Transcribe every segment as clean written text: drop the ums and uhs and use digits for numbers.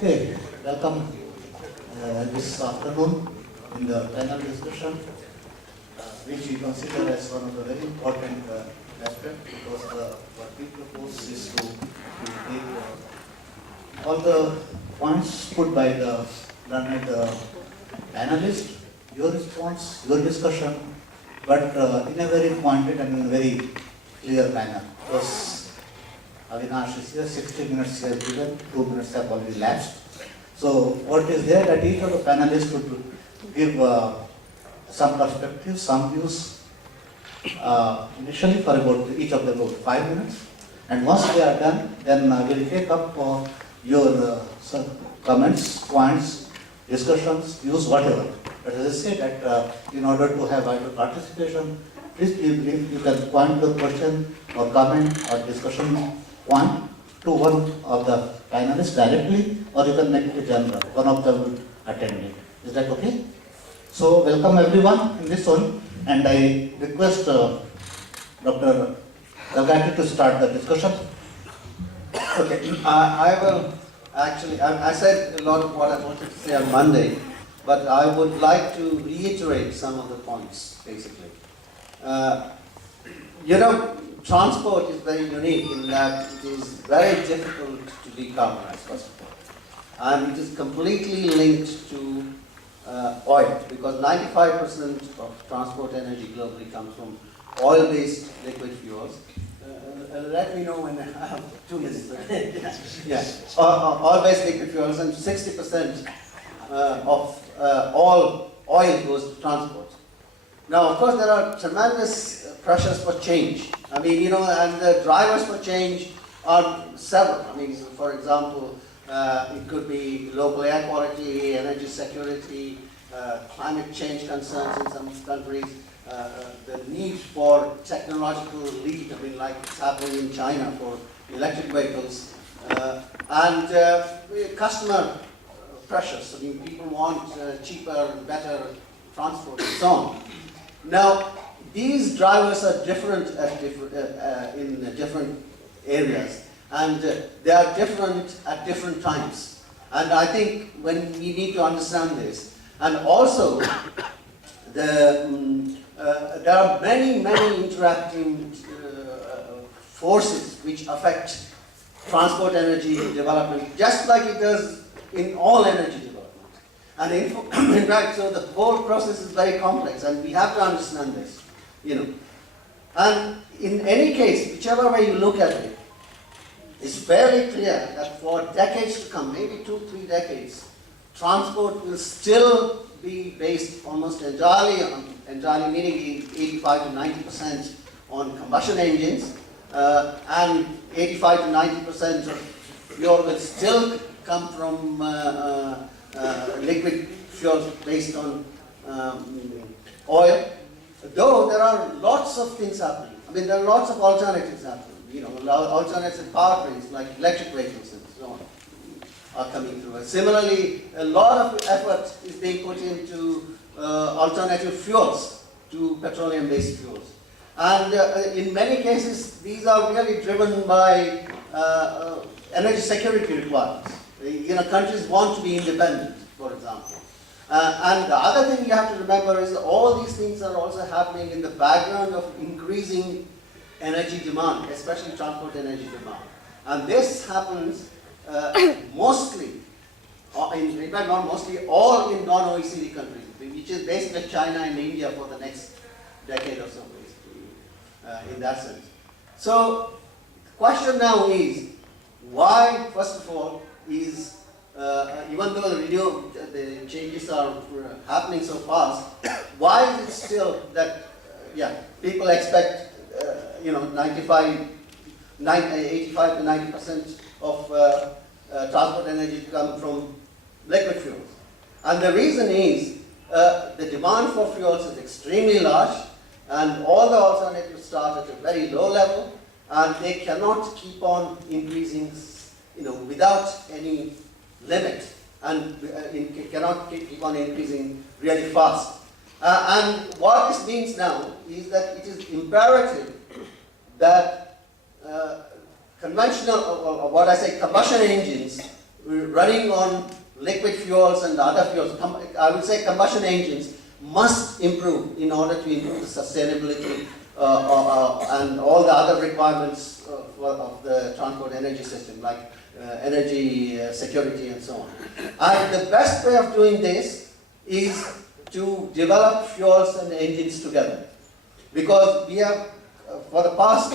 Okay, welcome this afternoon in the panel discussion, which we consider as one of the very important aspects because what we propose is to take all the points put by the learned analyst, your response, your discussion, but in a very pointed and in a very clear manner. Because Avinash is here, 60 minutes here given, 2 minutes have already lapsed. So what is there that each of the panelists would give some perspective, some views, initially for about each of them about 5 minutes. And once they are done, then we'll take up your comments, points, discussions, views, whatever. But as I say that in order to have either participation, please be brief. You can point your question or comment or discussion point to one of the panelists directly, or you can make it general. One of them will attend it. Is that okay? So welcome everyone in this one, and I request Dr. Galgati to start the discussion. Okay, I will actually, I said a lot of what I wanted to say on Monday, but I would like to reiterate some of the points, basically. Transport is very unique in that it is very difficult to decarbonize, first of all. And it is completely linked to oil, because 95% of transport energy globally comes from oil-based liquid fuels. Let me know when I have 2 minutes. Yeah. Oil-based liquid fuels, and 60% of all oil goes to transport. Now, of course, there are tremendous pressures for change. I mean, and the drivers for change are several. I mean, for example, it could be local air quality, energy security, climate change concerns in some countries, the need for technological lead, I mean, like it's happening in China for electric vehicles, and customer pressures. I mean, people want cheaper, better transport and so on. Now, these drivers are different in different areas, and they are different at different times. And I think when we need to understand this, and also there are many interacting forces which affect transport energy development, just like it does in all energy development. And in fact, so the whole process is very complex, and we have to understand this. And in any case, whichever way you look at it, it's fairly clear that for decades to come, maybe 2-3 decades, transport will still be based almost entirely meaning 85 to 90% on combustion engines, and 85 to 90% of fuel will still come from liquid fuels based on oil. Though there are lots of things happening. I mean, there are lots of alternatives happening. Alternative powertrains like electric vehicles and so on are coming through. And similarly, a lot of effort is being put into alternative fuels to petroleum-based fuels. And in many cases, these are really driven by energy security requirements. Countries want to be independent, for example. And the other thing you have to remember is all these things are also happening in the background of increasing energy demand, especially transport energy demand. And this happens mostly, in fact not mostly, all in non-OECD countries, which is basically China and India for the next decade or so, basically, in that sense. So the question now is, why, first of all, is even though the changes are happening so fast, why is it still that people expect 85 to 90% of transport energy to come from liquid fuels? And the reason is the demand for fuels is extremely large, and all the alternatives start at a very low level, and they cannot keep on increasing without any limit, and cannot keep on increasing really fast. And what this means now is that it is imperative that conventional, or what I say, combustion engines running on liquid fuels and other fuels, I would say combustion engines, must improve in order to improve the sustainability and all the other requirements of the transport energy system, like energy security and so on. And the best way of doing this is to develop fuels and engines together. Because we have, for the past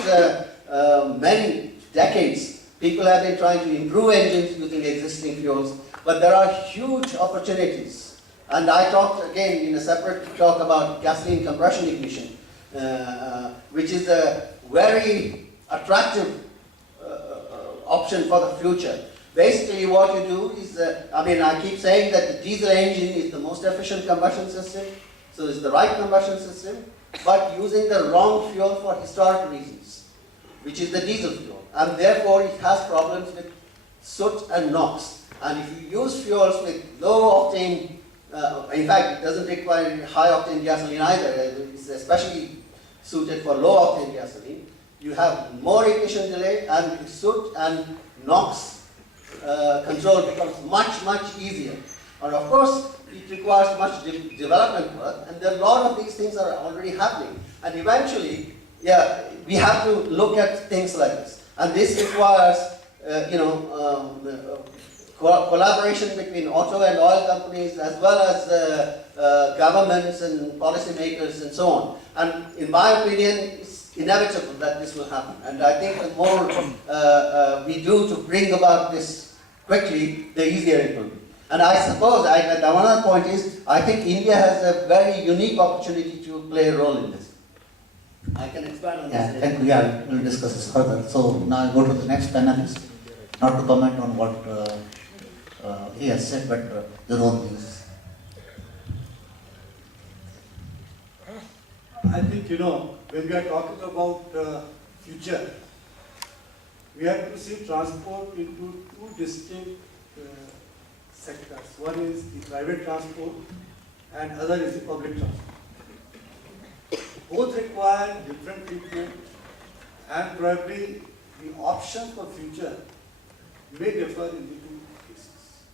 many decades, people have been trying to improve engines using existing fuels, but there are huge opportunities. And I talked again in a separate talk about gasoline compression ignition, which is a very attractive option for the future. Basically what you do is, I keep saying that the diesel engine is the most efficient combustion system, so it's the right combustion system, but using the wrong fuel for historic reasons, which is the diesel fuel. And therefore it has problems with soot and NOx. And if you use fuels with low octane, in fact it doesn't require high octane gasoline either, it's especially suited for low octane gasoline, you have more ignition delay, and soot and NOx control becomes much easier. And of course, it requires much development work, and there are a lot of these things are already happening. And eventually, we have to look at things like this. And this requires, collaboration between auto and oil companies, as well as governments and policymakers and so on. And in my opinion, it's inevitable that this will happen. And I think the more we do to bring about this quickly, the easier it will be. And I suppose, the one other point is, I think India has a very unique opportunity to play a role in this. I can expand on Yeah, this. thank you. Yeah, we'll discuss this further. So now I go to the next panelist, not to comment on what he has said, but the role views. I think, when we are talking about future, we have to see transport into two distinct sectors. One is the private transport and other is the public transport. Both require different treatment, and probably the options for future may differ in the two cases.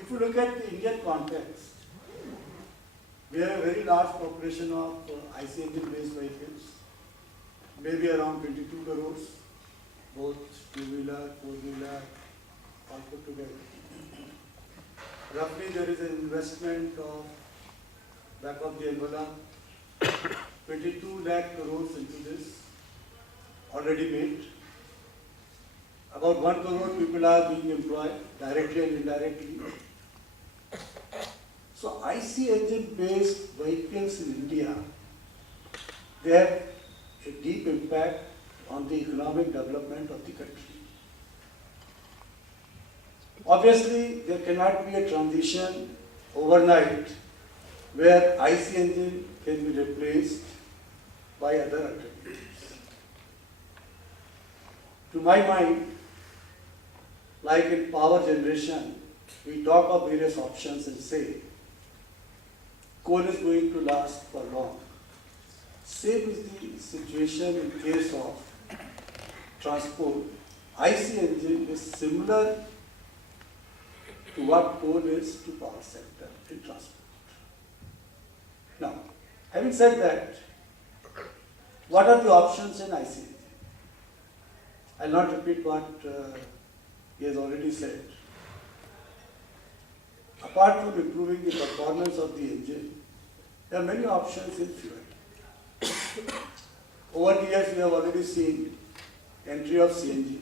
If you look at the Indian context, we have a very large population of IC engine-based vehicles, maybe around 22 crores, both two-wheeler, four-wheeler, all put together. Roughly there is an investment of, back of the envelope, 22 lakh crores into this, already made. About 1 crore people are being employed, directly and indirectly. So IC engine-based vehicles in India, they have a deep impact on the economic development of the country. Obviously, there cannot be a transition overnight where IC engine can be replaced by other alternatives. To my mind, like in power generation, we talk of various options and say, coal is going to last for long. Same is the situation in case of transport. IC engine is similar to what coal is to power sector in transport. Now, having said that, what are the options in IC engine? I'll not repeat what he has already said. Apart from improving the performance of the engine, there are many options in fuel. Over the years, we have already seen entry of CNG,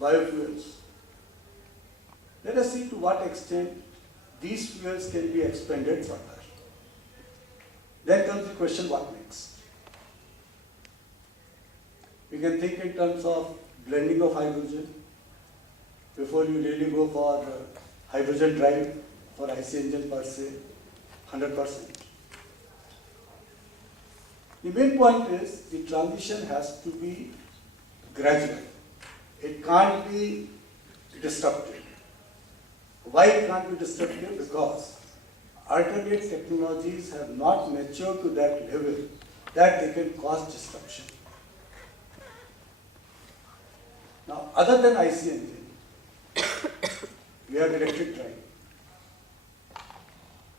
biofuels. Let us see to what extent these fuels can be expanded further. Then comes the question, what next? We can think in terms of blending of hydrogen before you really go for hydrogen drive for IC engine per se, 100%. The main point is the transition has to be gradual. It can't be disruptive. Why it can't be disruptive? Because alternate technologies have not matured to that level that they can cause disruption. Now, other than IC engine, we have electric drive.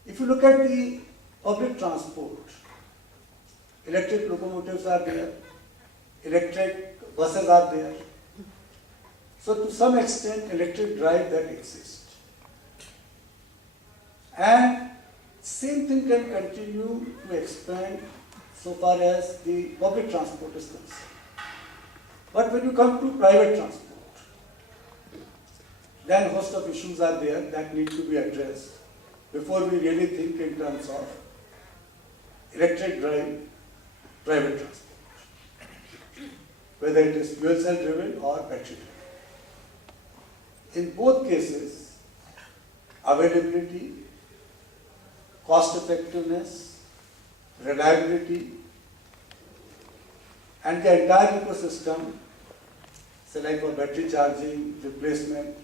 If you look at the public transport, electric locomotives are there, electric buses are there. So to some extent, electric drive that exists. And same thing can continue to expand so far as the public transport is concerned. But when you come to private transport, then a host of issues are there that need to be addressed before we really think in terms of electric drive private transport, whether it is fuel cell driven or battery driven. In both cases, availability, cost effectiveness, reliability, and the entire ecosystem, say like for battery charging, replacement,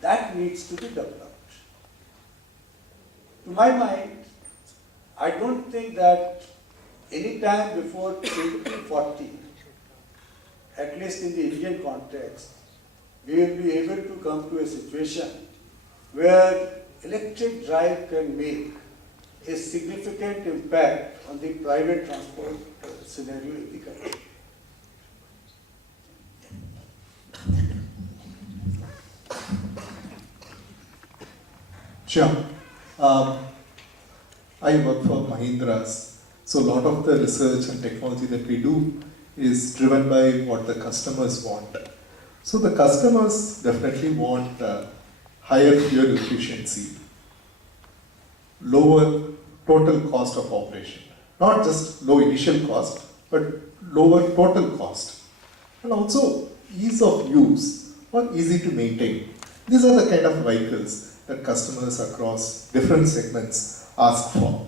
that needs to be developed. To my mind, I don't think that any time before 2040, at least in the Indian context, we will be able to come to a situation where electric drive can make a significant impact on the private transport scenario in the country. Sure. I work for Mahindra's, so a lot of the research and technology that we do is driven by what the customers want. So the customers definitely want higher fuel efficiency, lower total cost of operation, not just low initial cost, but lower total cost, and also ease of use or easy to maintain. These are the kind of vehicles that customers across different segments ask for.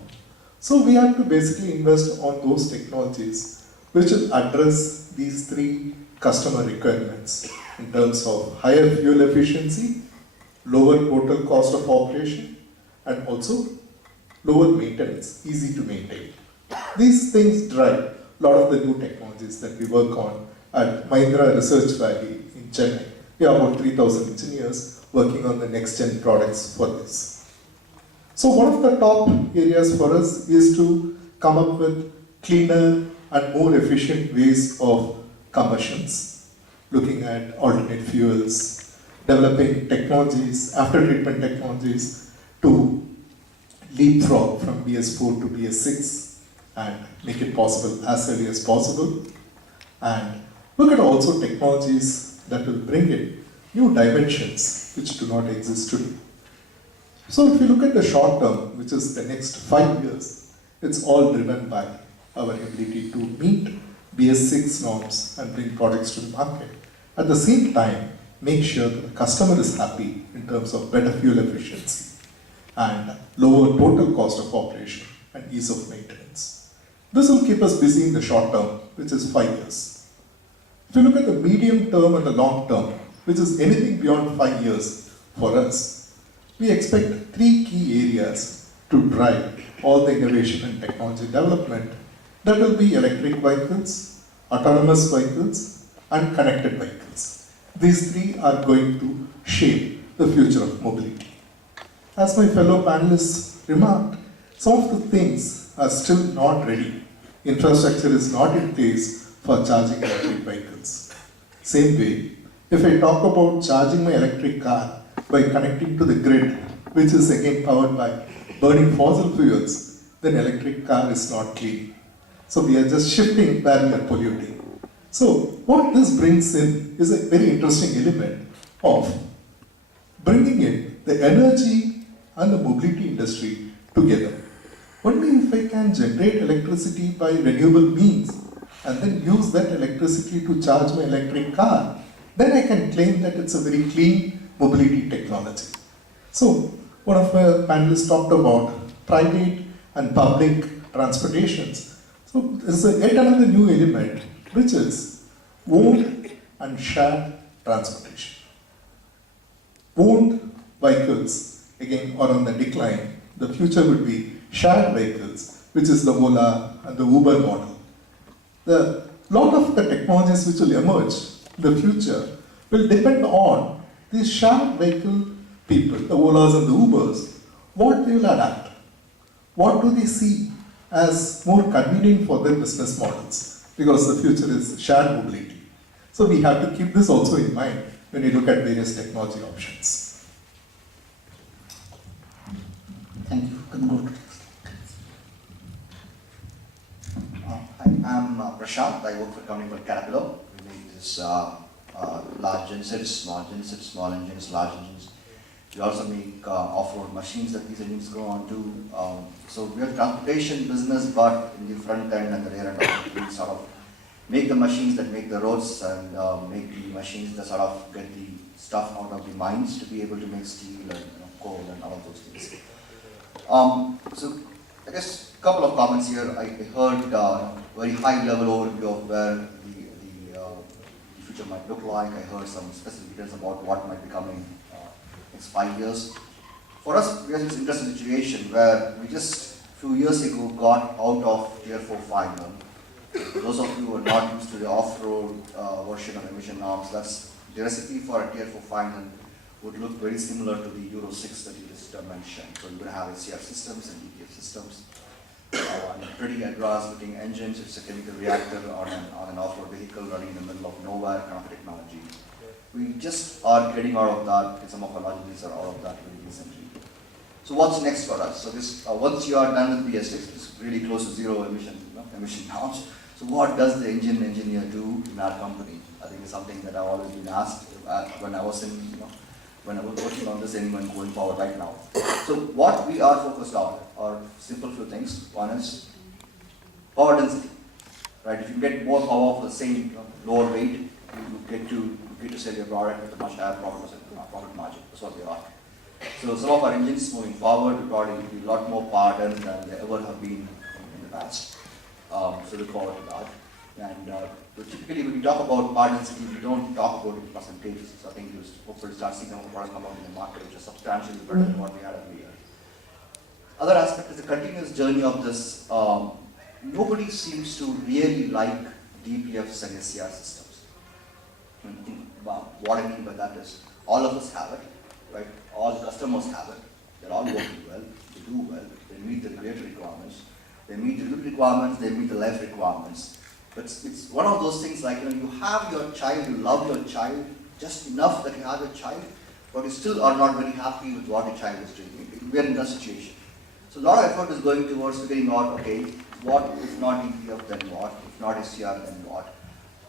So we have to basically invest on those technologies which will address these three customer requirements in terms of higher fuel efficiency, lower total cost of operation, and also lower maintenance, easy to maintain. These things drive a lot of the new technologies that we work on at Mahindra Research Valley in Chennai. We have about 3,000 engineers working on the next gen products for this. So one of the top areas for us is to come up with cleaner and more efficient ways of combustions, looking at alternate fuels, developing technologies, after treatment technologies to leapfrog from BS4 to BS6 and make it possible as early as possible, and look at also technologies that will bring in new dimensions which do not exist today. So if you look at the short term, which is the next 5 years, it's all driven by our ability to meet BS6 norms and bring products to the market. At the same time, make sure that the customer is happy in terms of better fuel efficiency and lower total cost of operation and ease of maintenance. This will keep us busy in the short term, which is 5 years. If you look at the medium term and the long term, which is anything beyond 5 years for us, we expect 3 key areas to drive all the innovation and technology development. That will be electric vehicles, autonomous vehicles, and connected vehicles. These 3 are going to shape the future of mobility. As my fellow panelists remarked, some of the things are still not ready. Infrastructure is not in place for charging electric vehicles. Same way, if I talk about charging my electric car by connecting to the grid, which is again powered by burning fossil fuels, then electric car is not clean. So we are just shifting where we are polluting. So what this brings in is a very interesting element of bringing in the energy and the mobility industry together. Only if I can generate electricity by renewable means and then use that electricity to charge my electric car, then I can claim that it's a very clean mobility technology. So one of my panelists talked about private and public transportations. So there's yet another new element, which is owned and shared transportation. Owned vehicles, again, are on the decline. The future would be shared vehicles, which is the Ola and the Uber model. The lot of the technologies which will emerge in the future will depend on these shared vehicle people, the Olas and the Ubers, what they will adapt. What do they see as more convenient for their business models? Because the future is shared mobility. So we have to keep this also in mind when we look at various technology options. Thank you. Can go to next. Hi, I'm Prashant. I work for a company called Caterpillar. We make this large gensets, small engines, large engines. We also make off-road machines that these engines go on to. So we are a transportation business, but in the front end and the rear end of it, we sort of make the machines that make the roads and make the machines that sort of get the stuff out of the mines to be able to make steel and coal and all of those things. So I guess a couple of comments here. I heard very high level overview of where the future might look like. I heard some specific details about what might be coming next 5 years. For us, we are in this interesting situation where we just a few years ago got out of Tier 4 final. For those of you who are not used to the off-road version of emission norms, that's the recipe for a Tier 4 final would look very similar to the Euro 6 that you just mentioned. So you're going to have SCR systems and DPF systems. Pretty advanced looking engines. It's a chemical reactor on an off-road vehicle running in the middle of nowhere kind of technology. We just are getting out of that, and some of our logics are out of that very recently. So what's next for us? So this, once you are done with BS6, it's really close to zero emission norms. So what does the engine engineer do in our company? I think it's something that I've always been asked when I was working on this and going forward right now. So what we are focused on are simple few things. One is power density, right? If you get more power for the same lower weight, you get to sell your product with a much higher profit margin. That's what we are. So some of our engines moving forward will probably be a lot more power dense than they ever have been in the past. So look forward to that. And typically when we talk about power density, we don't talk about it in percentages. So I think you'll hopefully start seeing some of the products come out in the market which are substantially better than what we had every year. Other aspect is the continuous journey of this. Nobody seems to really like DPFs and SCR systems. What I mean by that is all of us have it, right? All the customers have it. They're all working well. They do well. They meet the regulatory requirements. They meet the good requirements. They meet the life requirements. But it's one of those things like, you have your child, you love your child just enough that you have your child, but you still are not very happy with what your child is doing. We are in that situation. So a lot of effort is going towards figuring out, okay, what if not DPF, then what? If not SCR, then what?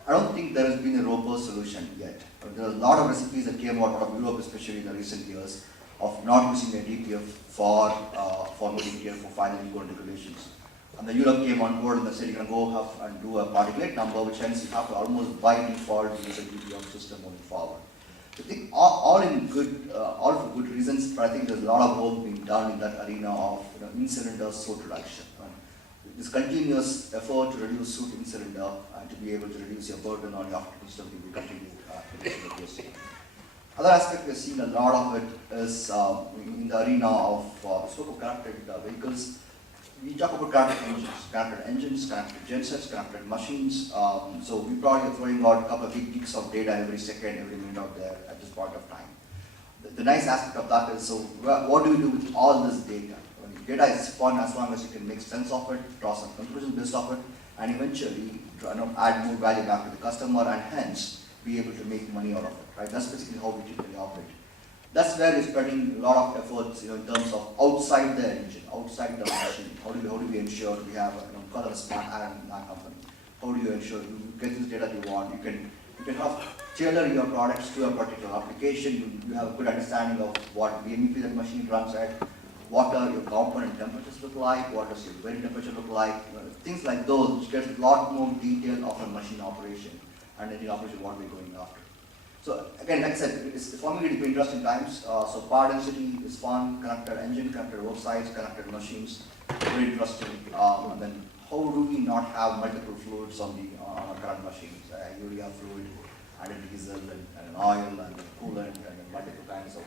I don't think there has been a robust solution yet. There are a lot of recipes that came out of Europe, especially in the recent years, of not using a DPF for meeting Tier 4 final code regulations. And the Europe came on board and they said you're going to go have and do a particulate number, which hence you have to almost by default use a DPF system moving forward. I think all for good reasons, but I think there's a lot of work being done in that arena of in-cylinder soot reduction. This continuous effort to reduce soot in cylinder and to be able to reduce your burden on your optical system will continue to be Other aspect we're seeing a lot of it is in the arena of spoke of connected vehicles. We talk about connected engines, connected gensets, connected machines. So we probably are throwing out a couple of big gigs of data every second, every minute out there at this point of time. The nice aspect of that is, so what do we do with all this data? Data is fun as long as you can make sense of it, draw some conclusions based off it, and eventually add more value back to the customer and hence be able to make money out of it. Right? That's basically how we typically operate. That's where we're spending a lot of efforts, in terms of outside the engine, outside the machine. How do we ensure we have call it a smart iron in our company? How do you ensure you get this data you want? You can tailor your products to a particular application. You have a good understanding of what BMEP that machine runs at. What are your component temperatures look like? What does your welding temperature look like? Things like those, which gets a lot more detail of a machine operation and any operation what we're going after. So again, like I said, for me it's been interesting times. So power density is fun, connected engine, connected work sites, connected machines, very interesting. And then how do we not have multiple fluids on our current machines? Urea fluid, and a diesel, and an oil, and a coolant, and multiple kinds of.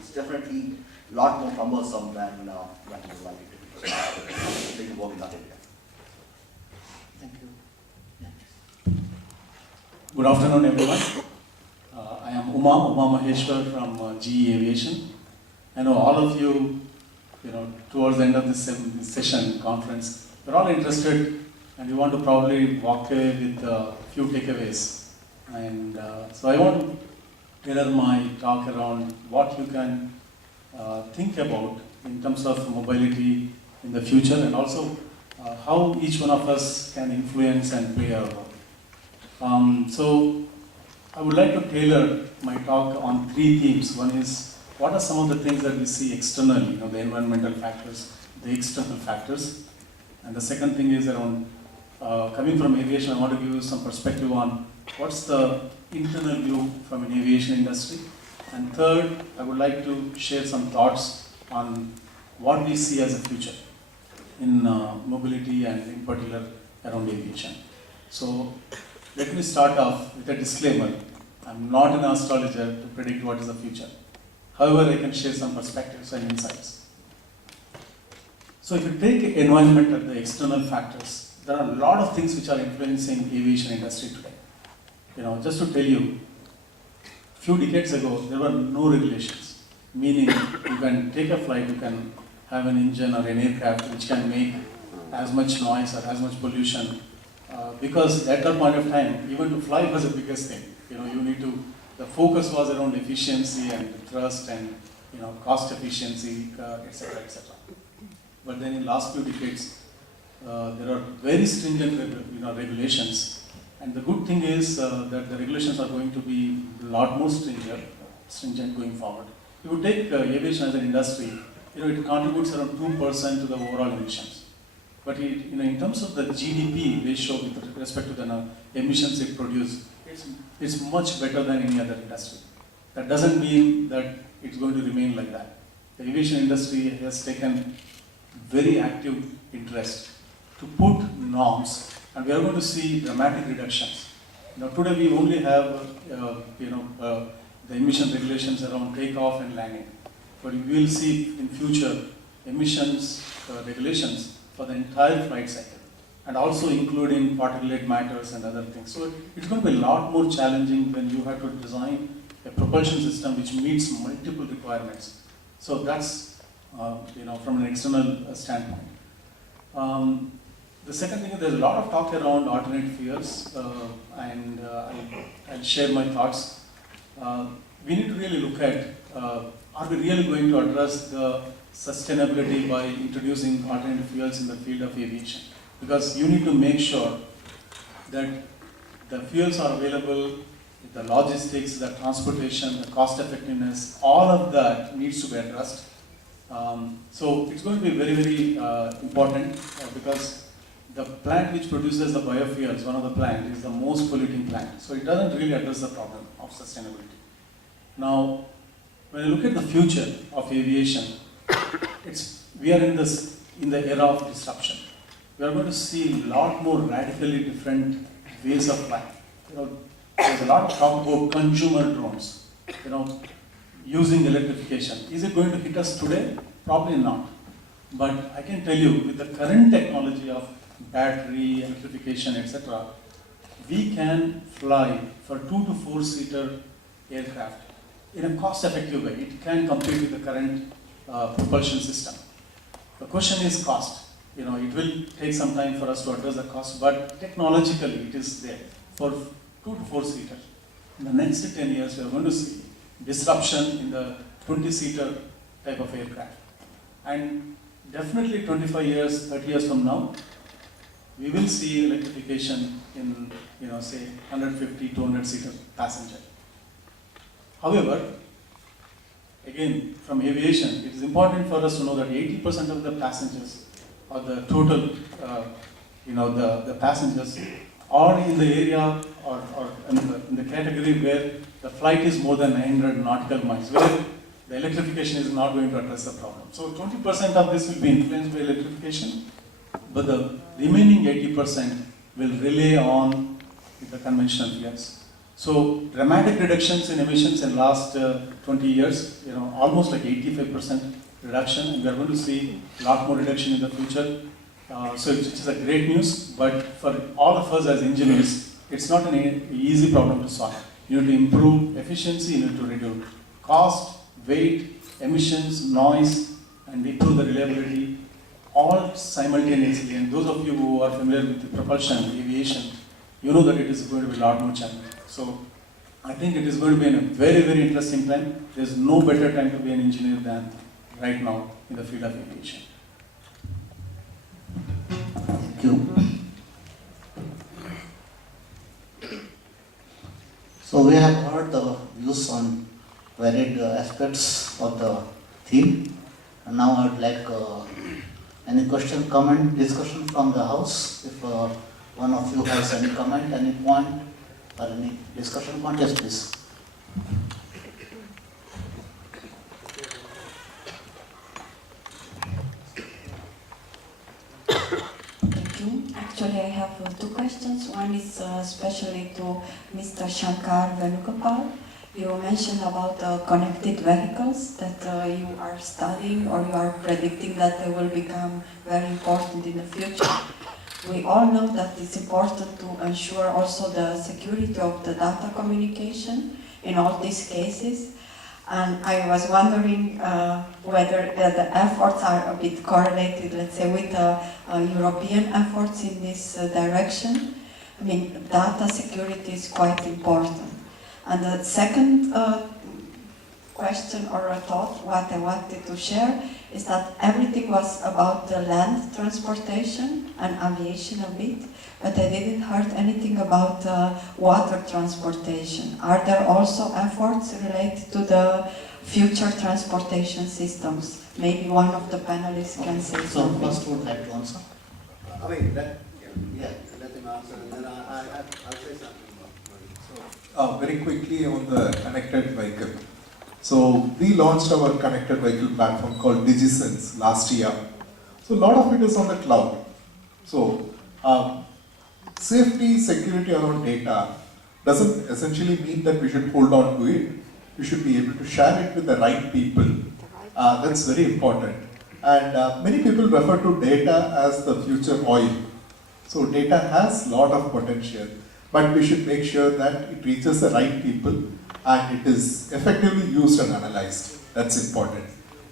It's definitely a lot more cumbersome than we would like it to be. So we can work in that area. Thank you. Good afternoon, everyone. I am Uma Maheshwar from GE Aviation. I know all of you, towards the end of this session, conference, you're all interested and you want to probably walk away with a few takeaways. And so I want to tailor my talk around what you can think about in terms of mobility in the future, and also how each one of us can influence and play a role. So I would like to tailor my talk on 3 themes. One is, what are some of the things that we see externally, the environmental factors, the external factors. And the second thing is around, coming from aviation, I want to give you some perspective on what's the internal view from an aviation industry. And third, I would like to share some thoughts on what we see as a future in mobility and in particular around aviation. So let me start off with a disclaimer. I'm not an astrologer to predict what is the future. However, I can share some perspectives and insights. So if you take environmental, the external factors, there are a lot of things which are influencing aviation industry today. Just to tell you, few decades ago, there were no regulations, meaning you can take a flight, you can have an engine or an aircraft which can make as much noise or as much pollution, because at that point of time, even to fly was the biggest thing. The focus was around efficiency and thrust and cost efficiency, etc., etc. But then in last few decades, there are very stringent regulations. And the good thing is that the regulations are going to be a lot more stringent going forward. If you take aviation as an industry, it contributes around 2% to the overall emissions. But in terms of the GDP ratio with respect to the emissions it produces, it's much better than any other industry. That doesn't mean that it's going to remain like that. The aviation industry has taken very active interest to put norms, and we are going to see dramatic reductions. Today we only have the emission regulations around takeoff and landing, but we will see in future emissions regulations for the entire flight cycle, and also including particulate matters and other things. So it's going to be a lot more challenging when you have to design a propulsion system which meets multiple requirements. So that's from an external standpoint. The second thing is, there's a lot of talk around alternate fuels, and I'll share my thoughts. We need to really look at, are we really going to address the sustainability by introducing alternative fuels in the field of aviation? Because you need to make sure that the fuels are available, the logistics, the transportation, the cost effectiveness, all of that needs to be addressed. So it's going to be very, very important, because the plant which produces the biofuels, one of the plants, is the most polluting plant. So it doesn't really address the problem of sustainability. Now, when you look at the future of aviation, we are in the era of disruption. We are going to see a lot more radically different ways of flying. There's a lot of talk about consumer drones, using electrification. Is it going to hit us today? Probably not. But I can tell you, with the current technology of battery, electrification, etc., we can fly for 2 to 4 seater aircraft in a cost-effective way. It can compete with the current propulsion system. The question is cost. It will take some time for us to address the cost, but technologically it is there for 2 to 4 seater. In the next 10 years, we are going to see disruption in the 20-seater type of aircraft. And definitely 25 years, 30 years from now, we will see electrification in, say, 150, 200-seater passenger. However, again, from aviation, it is important for us to know that 80% of the passengers, or the total, the passengers, are in the area or in the category where the flight is more than 900 nautical miles, where the electrification is not going to address the problem. So 20% of this will be influenced by electrification, but the remaining 80% will rely on the conventional fuels. So dramatic reductions in emissions in last 20 years, almost like 85% reduction, and we are going to see a lot more reduction in the future. So it's a great news, but for all of us as engineers, it's not an easy problem to solve. You need to improve efficiency, you need to reduce cost, weight, emissions, noise, and improve the reliability, all simultaneously. And those of you who are familiar with the propulsion, aviation, you know that it is going to be a lot more challenging. So I think it is going to be a very, very interesting time. There is no better time to be an engineer than right now in the field of aviation. Thank you. So we have heard the views on varied aspects of the theme. And now I would like any question, comment, discussion from the house. If one of you has any comment, any point, or any discussion point, yes, please. Thank you. Actually, I have two questions. One is especially to Mr. Shankar Venugopal. You mentioned about connected vehicles that you are studying or you are predicting that they will become very important in the future. We all know that it's important to ensure also the security of the data communication in all these cases. And I was wondering whether the efforts are a bit correlated, let's say, with the European efforts in this direction. I mean, data security is quite important. And the second question or a thought, what I wanted to share, is that everything was about the land transportation and aviation a bit, but I didn't heard anything about water transportation. Are there also efforts related to the future transportation systems? Maybe one of the panelists can say So something. first would like to answer. I mean, let him answer, and then I'll say something about Very quickly on the connected vehicle. So we launched our connected vehicle platform called DigiSense last year. So a lot of it is on the cloud. So safety, security around data doesn't essentially mean that we should hold on to it. We should be able to share it with the right people. That's very important. And many people refer to data as the future oil. So data has a lot of potential, but we should make sure that it reaches the right people and it is effectively used and analyzed. That's important.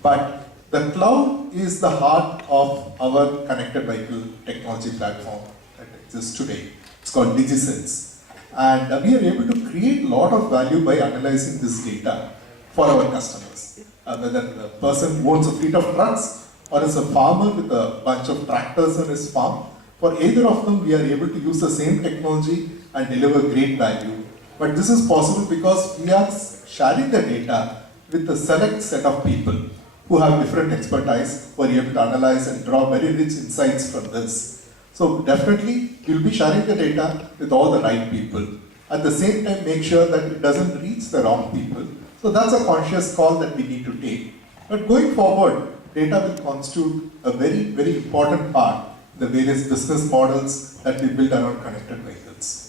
But the cloud is the heart of our connected vehicle technology platform that exists today. It's called DigiSense. And we are able to create a lot of value by analyzing this data for our customers. Whether the person owns a fleet of trucks or is a farmer with a bunch of tractors on his farm, for either of them we are able to use the same technology and deliver great value. But this is possible because we are sharing the data with a select set of people who have different expertise, who are able to analyze and draw very rich insights from this. So definitely, you'll be sharing the data with all the right people. At the same time, make sure that it doesn't reach the wrong people. So that's a conscious call that we need to take. But going forward, data will constitute a very, very important part in the various business models that we build around connected vehicles.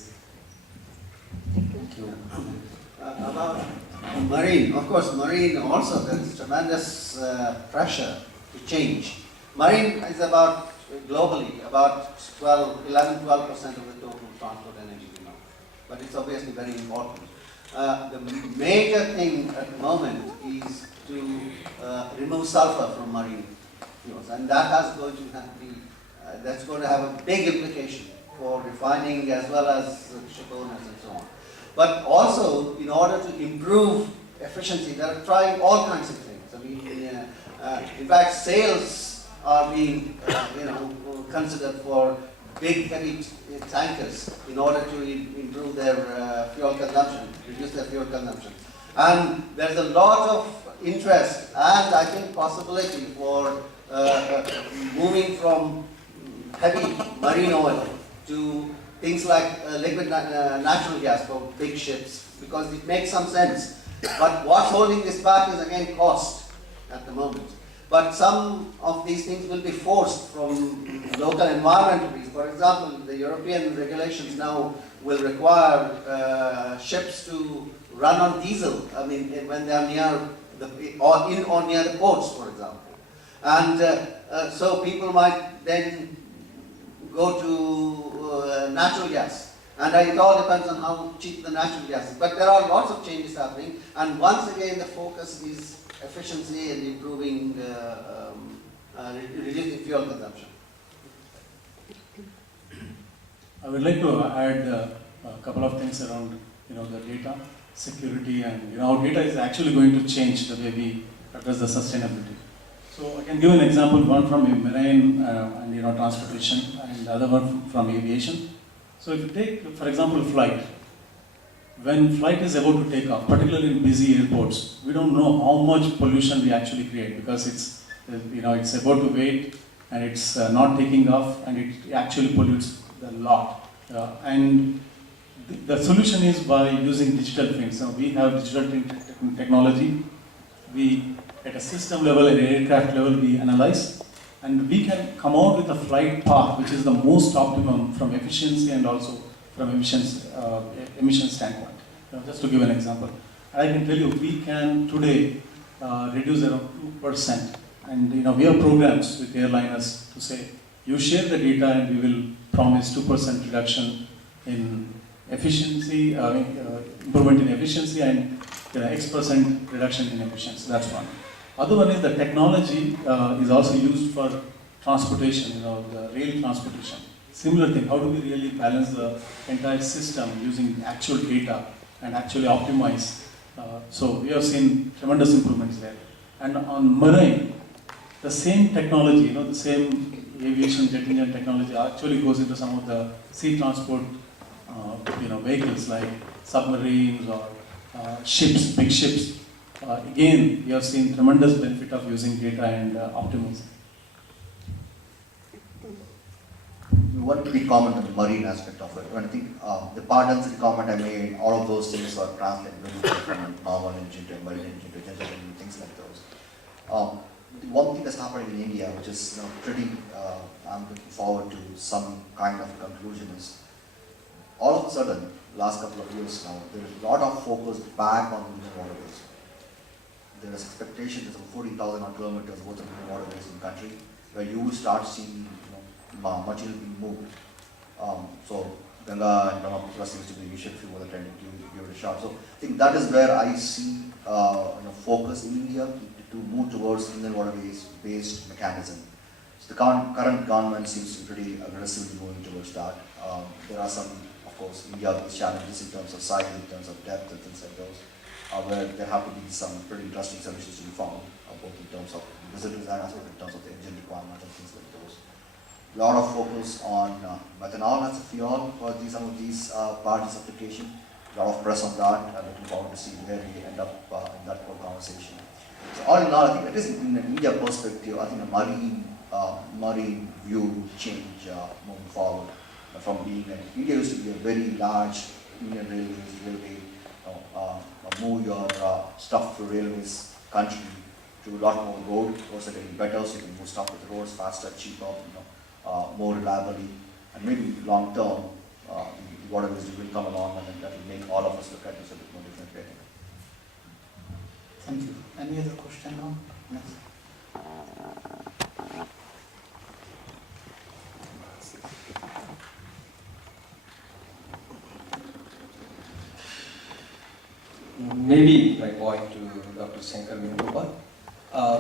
About marine, of course, marine also there is tremendous pressure to change. Marine is about, globally, about 11-12% of the total transport energy, but it's obviously very important. The major thing at the moment is to remove sulfur from marine fuels, and that has going to that's going to have a big implication for refining as well as ship owners and so on. But also, in order to improve efficiency, they are trying all kinds of things. I mean, in fact, sails are being, considered for big, heavy tankers in order to improve their fuel consumption, reduce their fuel consumption. And there's a lot of interest and I think possibility for moving from heavy marine oil to things like liquid natural gas for big ships, because it makes some sense. But what's holding this back is again cost at the moment. But some of these things will be forced from local environmental reasons. For example, the European regulations now will require ships to run on diesel. I mean, when they are near or near the ports, for example. And so people might then go to natural gas. And it all depends on how cheap the natural gas is. But there are lots of changes happening, and once again the focus is efficiency and improving, reducing fuel consumption. I would like to add a couple of things around, the data security, and how data is actually going to change the way we address the sustainability. So I can give an example, one from marine and transportation, and the other one from aviation. So if you take, for example, flight. When flight is about to take off, particularly in busy airports, we don't know how much pollution we actually create, because it's about to wait and it's not taking off, and it actually pollutes a lot. And the solution is by using digital things. So we have digital technology. We, at a system level, at an aircraft level, we analyze, and we can come out with a flight path which is the most optimum from efficiency and also from emission standpoint. Just to give an example, I can tell you we can today reduce around 2%, and we have programs with airliners to say you share the data and we will promise 2% reduction in efficiency, improvement in efficiency, and X% reduction in emissions. That's one. Other one is the technology is also used for transportation, the rail transportation. Similar thing, how do we really balance the entire system using actual data and actually optimize? So we have seen tremendous improvements there. And on marine, the same technology, the same aviation jet engine technology actually goes into some of the sea transport, vehicles like submarines or ships, big ships. Again, we have seen tremendous benefit of using data and optimizing. One quick comment on the marine aspect of it. I think the part density comment I made, all of those things are translated from a normal engine to a marine engine to a jet engine, things like those. The one thing that's happening in India, which is pretty, I'm looking forward to some kind of conclusion, is all of a sudden, last couple of years now, there is a lot of focus back on Indian waterways. There is expectation there's 40,000 kilometers worth of Indian waterways in the country, where you will start seeing material being moved. So Ganga and Brahmaputra seems to be initial few other trying to give it a shot. So I think that is where I see focus in India to move towards Indian waterways based mechanism. So the current government seems to be pretty aggressively moving towards that. There are some, of course, India-based challenges in terms of size, in terms of depth, and things like those, where there have to be some pretty interesting solutions to be found, both in terms of visitor design aspect, in terms of the engine requirement and things like those. A lot of focus on methanol as a fuel for some of these parties application. A lot of press on that. I'm looking forward to see where we end up in that whole conversation. So all in all, I think at least in an India perspective, I think a marine view change moving forward. From being India used to be a very large Indian railway, move your stuff through railways country to a lot more road. Roads are getting better, so you can move stuff with the roads faster, cheaper, more reliably, and maybe long term, the waterways will come along, and then that will make all of us look at this a bit more differently, I think. Thank you. Any other question now? Yes. Maybe my point to Dr. Shankar Venugopal.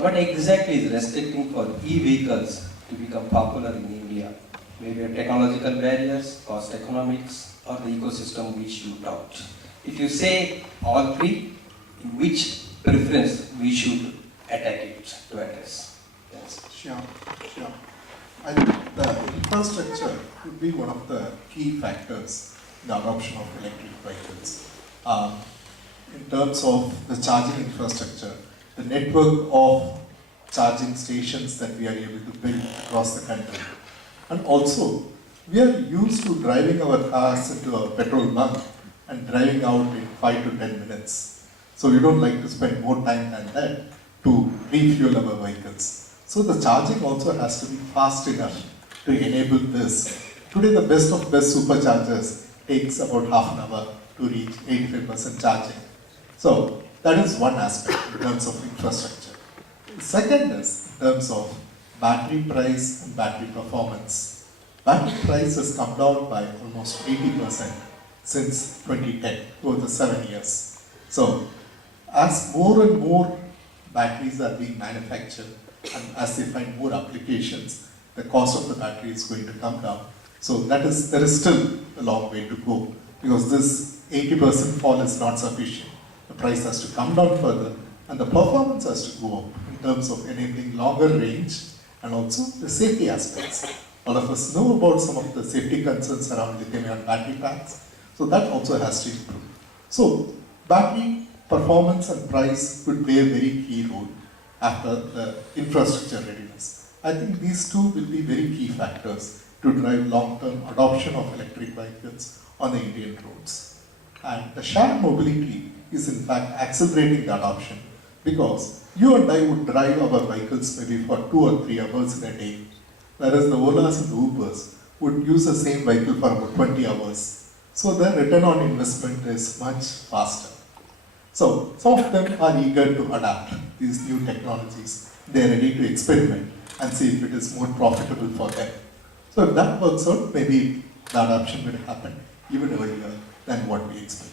What exactly is restricting for e-vehicles to become popular in India? Maybe technological barriers, cost economics, or the ecosystem which you talked. If you say all three, in which preference we should attack it to address? Yes. Sure. I think the infrastructure could be one of the key factors in the adoption of electric vehicles. In terms of the charging infrastructure, the network of charging stations that we are able to build across the country. And also, we are used to driving our cars into a petrol bunk and driving out in 5 to 10 minutes. So we don't like to spend more time than that to refuel our vehicles. So the charging also has to be fast enough to enable this. Today, the best of best superchargers takes about half an hour to reach 85% charging. So that is one aspect in terms of infrastructure. Second is in terms of battery price and battery performance. battery price has come down by almost 80% since 2010, over the 7 years. So, as more and more batteries are being manufactured and as they find more applications, the cost of the battery is going to come down. So there is still a long way to go, because this 80% fall is not sufficient. The price has to come down further and the performance has to go up in terms of enabling longer range and also the safety aspects. All of us know about some of the safety concerns around lithium-ion battery packs, so that also has to improve. So battery performance and price would play a very key role after the infrastructure readiness. I think these two will be very key factors to drive long-term adoption of electric vehicles on the Indian roads. And the shared mobility is in fact accelerating the adoption, because you and I would drive our vehicles maybe for 2 or 3 hours in a day, whereas the Olas and the Ubers would use the same vehicle for about 20 hours. So the return on investment is much faster. So some of them are eager to adapt these new technologies. They are ready to experiment and see if it is more profitable for them. So if that works out, maybe the adoption will happen even earlier than what we expect.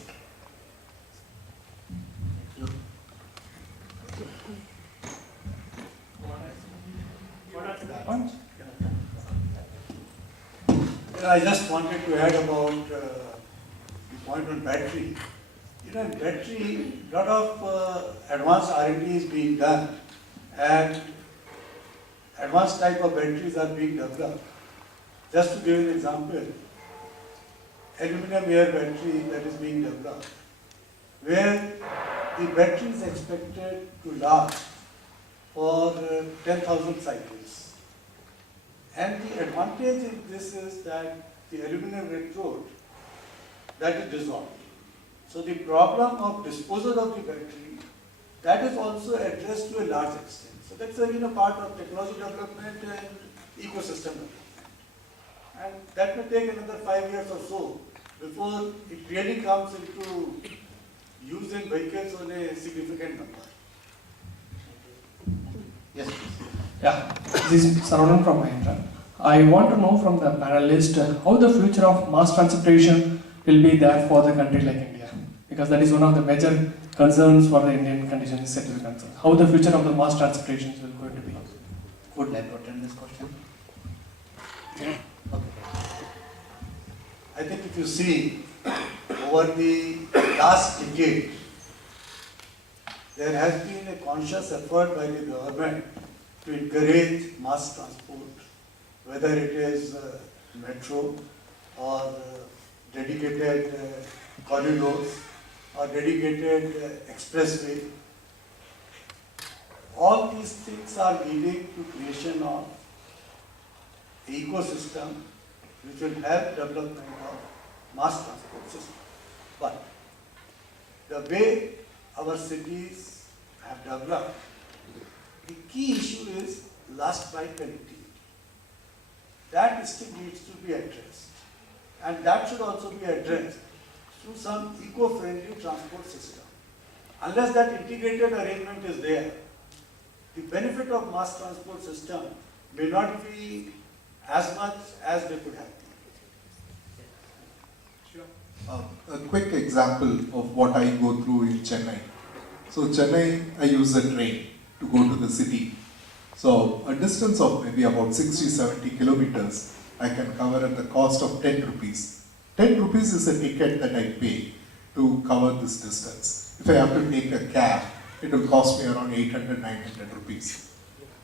I just wanted to add about the point on battery. In battery, a lot of advanced R&D is being done, and advanced type of batteries are being developed. Just to give an example, aluminum air battery that is being developed, where the battery is expected to last for 10,000 cycles. And the advantage in this is that the aluminum electrode, that is dissolved. So the problem of disposal of the battery, that is also addressed to a large extent. So that's a part of technology development and ecosystem development. And that may take another 5 years or so before it really comes into use in vehicles on a significant number. Yes, please. Yeah, this is Saronan from Mahindra. I want to know from the panelist how the future of mass transportation will be there for the country like India, because that is one of the major concerns for the Indian conditions set to be concerned. How the future of the mass transportation will going to be? Would like to attend this question? Okay. I think if you see over the last decade, there has been a conscious effort by the government to encourage mass transport, whether it is metro or dedicated corridors or dedicated expressway. All these things are leading to creation of an ecosystem which will help development of mass transport system. But the way our cities have developed, the key issue is last mile connectivity. That still needs to be addressed. And that should also be addressed through some eco-friendly transport system. Unless that integrated arrangement is there, the benefit of mass transport system may not be as much as they could have been. A quick example of what I go through in Chennai. So Chennai, I use a train to go to the city. So a distance of maybe about 60-70 kilometers, I can cover at the cost of 10 rupees. 10 rupees is a ticket that I pay to cover this distance. If I have to take a cab, it will cost me around 800-900 rupees.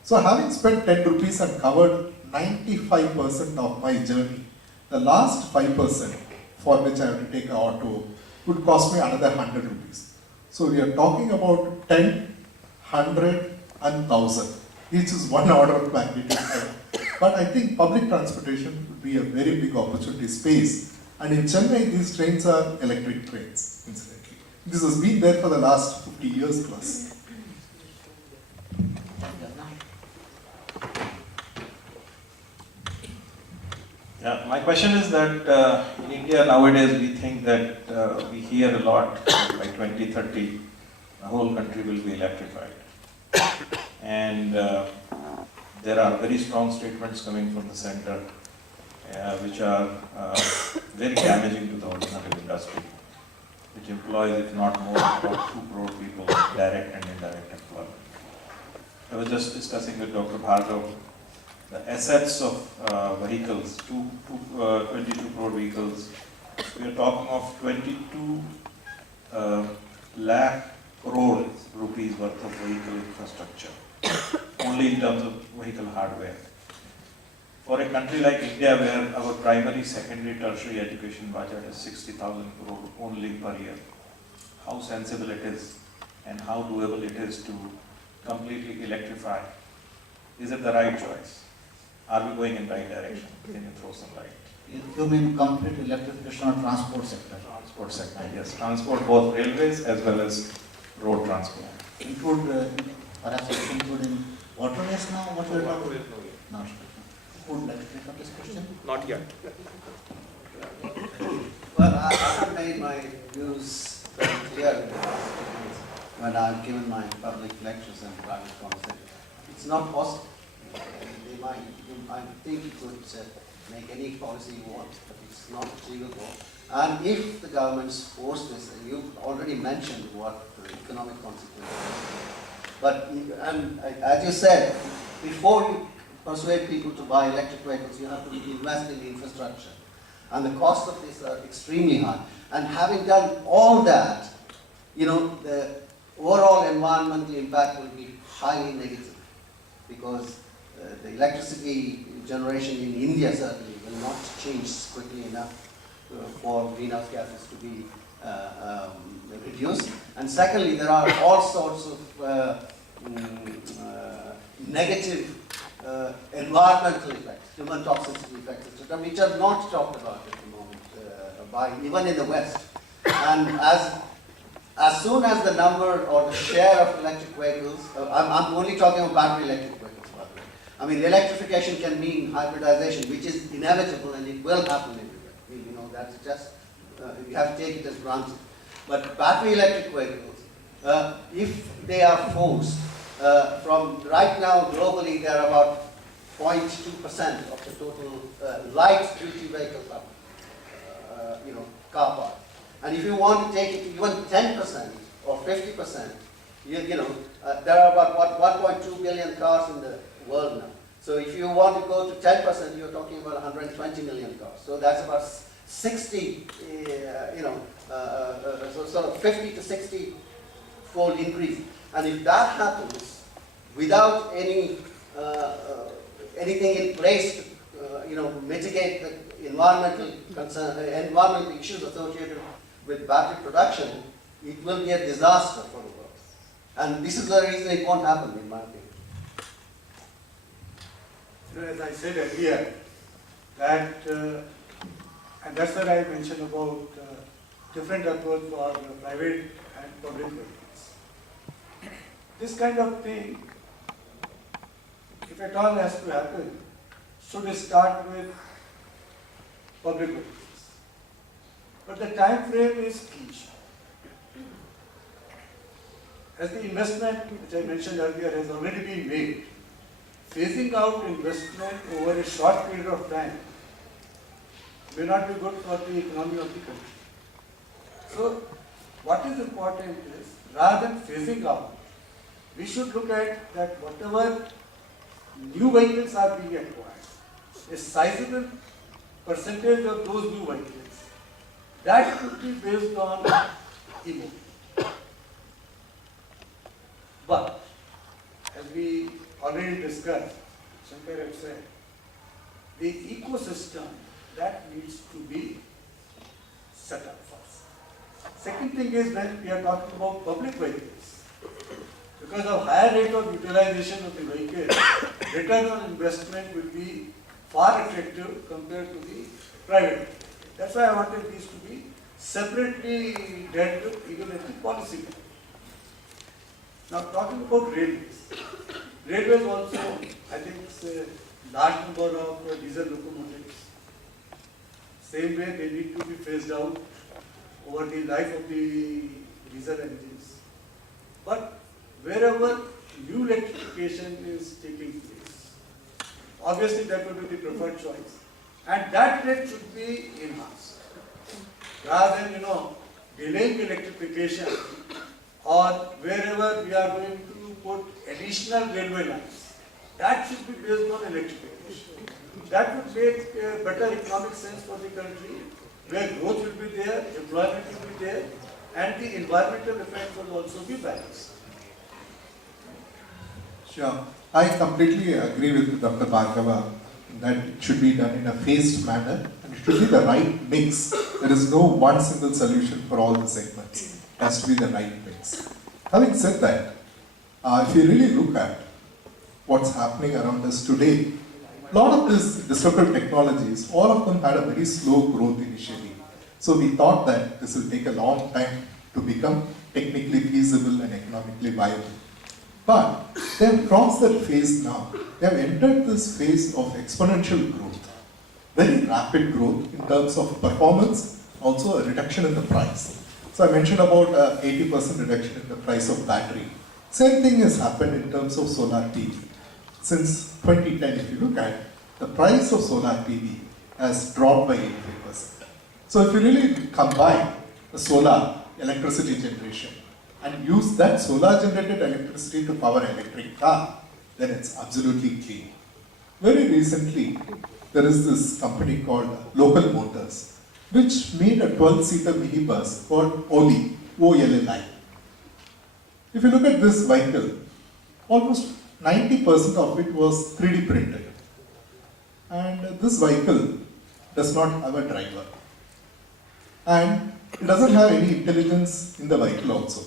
So having spent 10 rupees and covered 95% of my journey, the last 5% for which I have to take an auto would cost me another 100 rupees. So we are talking about 10, 100 and 1000. Each is one order of magnitude. But I think public transportation would be a very big opportunity space. And in Chennai, these trains are electric trains, incidentally. This has been there for the last 50 years plus. Yeah, my question is that in India nowadays we think that we hear a lot by 2030 the whole country will be electrified. And there are very strong statements coming from the center which are very damaging to the automotive industry, which employs, if not more, about 2 crore people, direct and indirect employment. I was just discussing with Dr. Bhargav the assets of vehicles, 22 crore vehicles. We are talking of 22 lakh crore rupees worth of vehicle infrastructure, only in terms of vehicle hardware. For a country like India, where our primary, secondary, tertiary education budget is 60,000 crore only per year, how sensible it is and how doable it is to completely electrify. Is it the right choice? Are we going in the right direction? Can you throw some light? You mean complete electrification of transport sector? Transport sector, yes. Transport, both railways as well as road transport. Include, perhaps also include in waterways now, what we are talking? No. Would like to take up this question? Not yet. Well, I have made my views very clear when I've given my public lectures and private conversations. It's not possible. I think you could make any policy you want, but it's not achievable. And if the governments force this, and you've already mentioned what the economic consequences are. But, and as you said, before you persuade people to buy electric vehicles, you have to invest in the infrastructure. And the cost of this are extremely high. And having done all that, the overall environmental impact will be highly negative, because the electricity generation in India certainly will not change quickly enough for greenhouse gases to be reduced. And secondly, there are all sorts of negative environmental effects, human toxicity effects, etc., which are not talked about at the moment, even in the West. And as soon as the number or the share of electric vehicles, I'm only talking about battery electric vehicles, by the way. I mean, electrification can mean hybridization, which is inevitable and it will happen everywhere. That's just, you have to take it as granted. But battery electric vehicles, if they are forced, from right now globally, there are about 0.2% of the total light-duty vehicle car park. And if you want to take it to even 10% or 50%, there are about 1.2 billion cars in the world now. So if you want to go to 10%, you're talking about 120 million cars. So that's about 60, sort of 50 to 60-fold increase. And if that happens without any anything in place to mitigate the environmental issues associated with battery production, it will be a disaster for the world. And this is the reason it won't happen, in my opinion. As I said earlier, that, and that's what I mentioned about different approach for private and public vehicles. This kind of thing, if at all has to happen, should start with public vehicles. But the time frame is key. As the investment, which I mentioned earlier, has already been made, phasing out investment over a short period of time may not be good for the economy of the country. So, what is important is, rather than phasing out, we should look at that whatever new vehicles are being acquired, a sizable percentage of those new vehicles, that could be based on e-mobility. But, as we already discussed, Shankar had said, the ecosystem that needs to be set up first. Second thing is, when we are talking about public vehicles, because of higher rate of utilization of the vehicle, return on investment will be far attractive compared to the private vehicle. That's why I wanted these to be separately dealt with even at the policy level. Now, talking about railways. Railways also, I think, it's a large number of diesel locomotives. Same way, they need to be phased out over the life of the diesel engines. But wherever new electrification is taking place, obviously that will be the preferred choice. And that rate should be enhanced. Rather than, delaying electrification, or wherever we are going to put additional railway lines, that should be based on electrification. That would make better economic sense for the country, where growth will be there, employment will be there, and the environmental effect will also be balanced. Sure. I completely agree with Dr. Bhargava that it should be done in a phased manner and it should be the right mix. There is no one single solution for all the segments. It has to be the right mix. Having said that, if you really look at what's happening around us today, a lot of these disruptive technologies, all of them had a very slow growth initially. So we thought that this will take a long time to become technically feasible and economically viable. But they have crossed that phase now. They have entered this phase of exponential growth. Very rapid growth in terms of performance, also a reduction in the price. So I mentioned about 80% reduction in the price of battery. Same thing has happened in terms of solar PV. Since 2010, if you look at, the price of solar PV has dropped by 83%. So if you really combine the solar electricity generation and use that solar generated electricity to power an electric car, then it's absolutely clean. Very recently, there is this company called Local Motors, which made a 12-seater minibus called OLI, O-L-L-I. If you look at this vehicle, almost 90% of it was 3D printed. And this vehicle does not have a driver. And it doesn't have any intelligence in the vehicle also.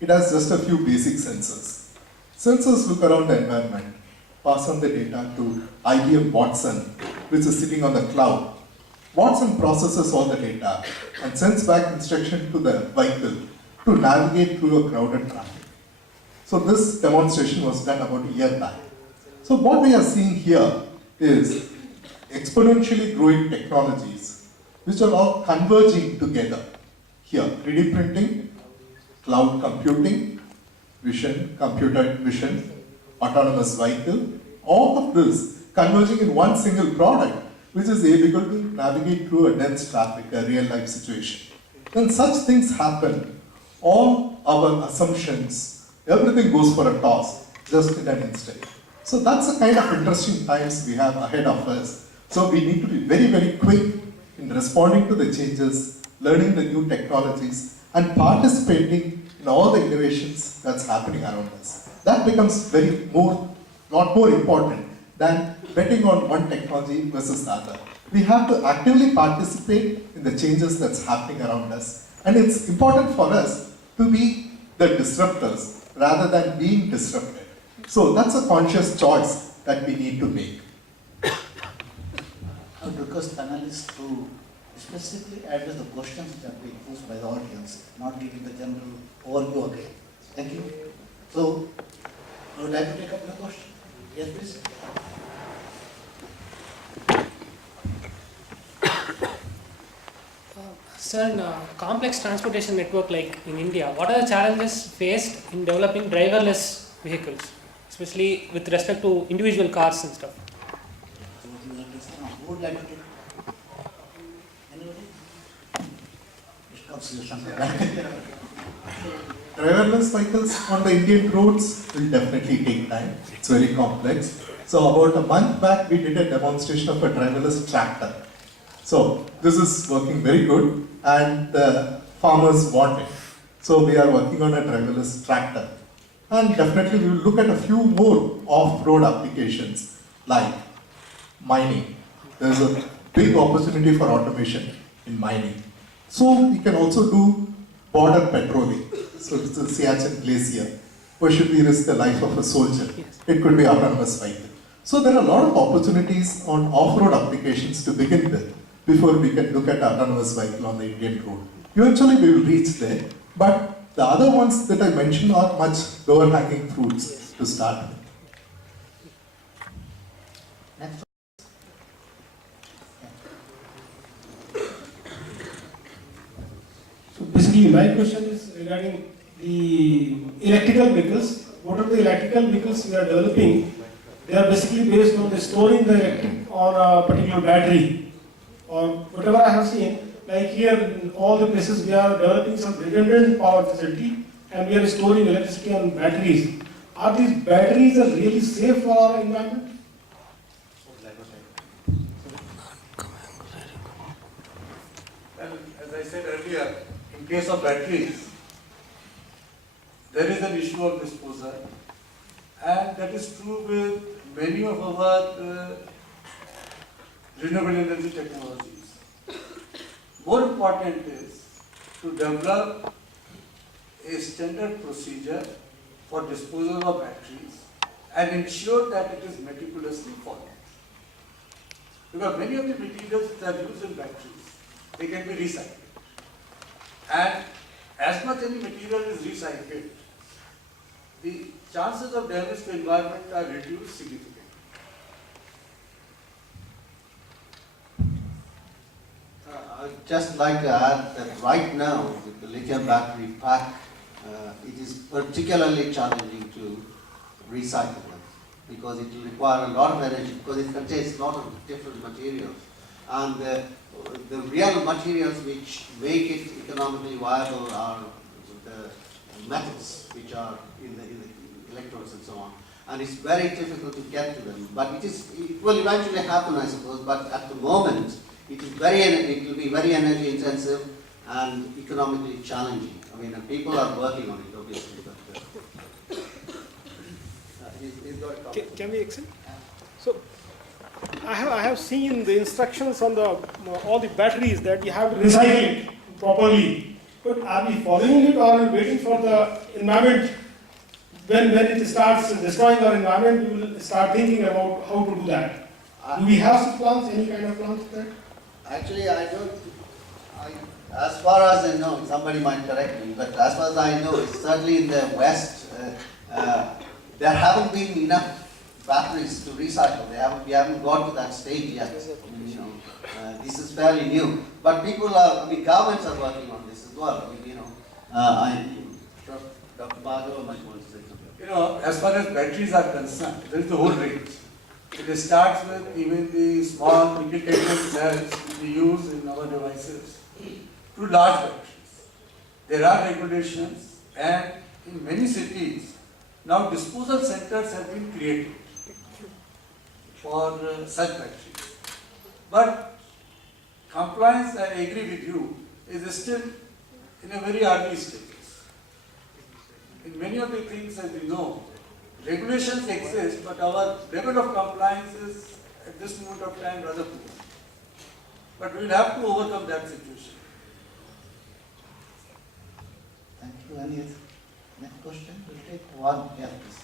It has just a few basic sensors. Sensors look around the environment, pass on the data to IBM Watson, which is sitting on the cloud. Watson processes all the data and sends back instruction to the vehicle to navigate through a crowded traffic. So this demonstration was done about a year back. So what we are seeing here is exponentially growing technologies which are all converging together. Here, 3D printing, cloud computing, vision, computer vision, autonomous vehicle, all of this converging in one single product which is able to navigate through a dense traffic, a real life situation. When such things happen, all our assumptions, everything goes for a toss just in an instant. So that's the kind of interesting times we have ahead of us. So we need to be very, very quick in responding to the changes, learning the new technologies, and participating in all the innovations that's happening around us. That becomes lot more important than betting on one technology versus the other. We have to actively participate in the changes that's happening around us. And it's important for us to be the disruptors rather than being disrupted. So that's a conscious choice that we need to make. I would request panelists to specifically address the questions that are being posed by the audience, not giving the general overview again. Thank you. So, I would like to take up the question. Yes, please. Sir, in a complex transportation network like in India, what are the challenges faced in developing driverless vehicles, especially with respect to individual cars and stuff? Who would like to take? Anybody? It comes to Shankar. Driverless vehicles on the Indian roads will definitely take time. It's very complex. So about a month back, we did a demonstration of a driverless tractor. So this is working very good and the farmers want it. So we are working on a driverless tractor. And definitely we will look at a few more off-road applications like mining. There's a big opportunity for automation in mining. So we can also do border patrolling. So it's the Siachen Glacier. Why should we risk the life of a soldier? Yes. It could be autonomous vehicle. So there are a lot of opportunities on off-road applications to begin with before we can look at autonomous vehicle on the Indian road. Eventually we will reach there, but the other ones that I mentioned are much lower hanging fruits to start with. Next. So basically my question is regarding the electrical vehicles. What are the electrical vehicles we are developing? They are basically based on the storing the electric on a particular battery. or whatever I have seen, like here in all the places we are developing some redundant power facility and we are storing electricity on batteries. Are these batteries are really safe for our environment? And as I said earlier, in case of batteries, there is an issue of disposal, and that is true with many of our renewable energy technologies. More important is to develop a standard procedure for disposal of batteries and ensure that it is meticulously followed. Because many of the materials that are used in batteries, they can be recycled. And as much any material is recycled, the chances of damage to the environment are reduced significantly. I would just like to add that right now, with the lithium battery pack, it is particularly challenging to recycle them because it will require a lot of energy because it contains a lot of different materials. And the real materials which make it economically viable are the metals which are in the electrodes and so on. And it's very difficult to get to them. But it will eventually happen, I suppose. But at the moment, it will be very energy intensive and economically challenging. I mean, people are working on it, obviously. But, he's got a comment. Can we exit? So, I have seen the instructions on the all the batteries that you have to recycle it properly. But are we following it or are we waiting for the environment? When it starts destroying our environment, we will start thinking about how to do that. Do we have such plans, any kind of plans for that? Actually, as far as I know, somebody might correct me, but as far as I know, certainly in the West, there haven't been enough batteries to recycle. We haven't got to that stage yet. You know, this is fairly new. But governments are working on this as well. Dr. Bhagava might want to say something. You know, as far as batteries are concerned, there is the whole range. It starts with even the small nickel-cadmium cells we use in our devices to large batteries. There are regulations, and in many cities, now disposal centers have been created for such batteries. But compliance, I agree with you, is still in a very early stages. In many of the things, as you know, regulations exist, but our level of compliance is at this moment of time rather poor. But we will have to overcome that situation. Thank you. Any next question? We'll take one. Yeah, please.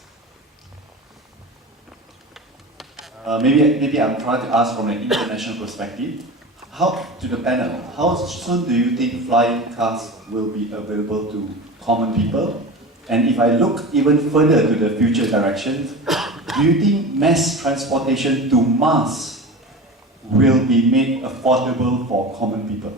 Maybe I'm trying to ask from an international perspective. To the panel, how soon do you think flying cars will be available to common people? And if I look even further to the future directions, do you think mass transportation to Mars will be made affordable for common people?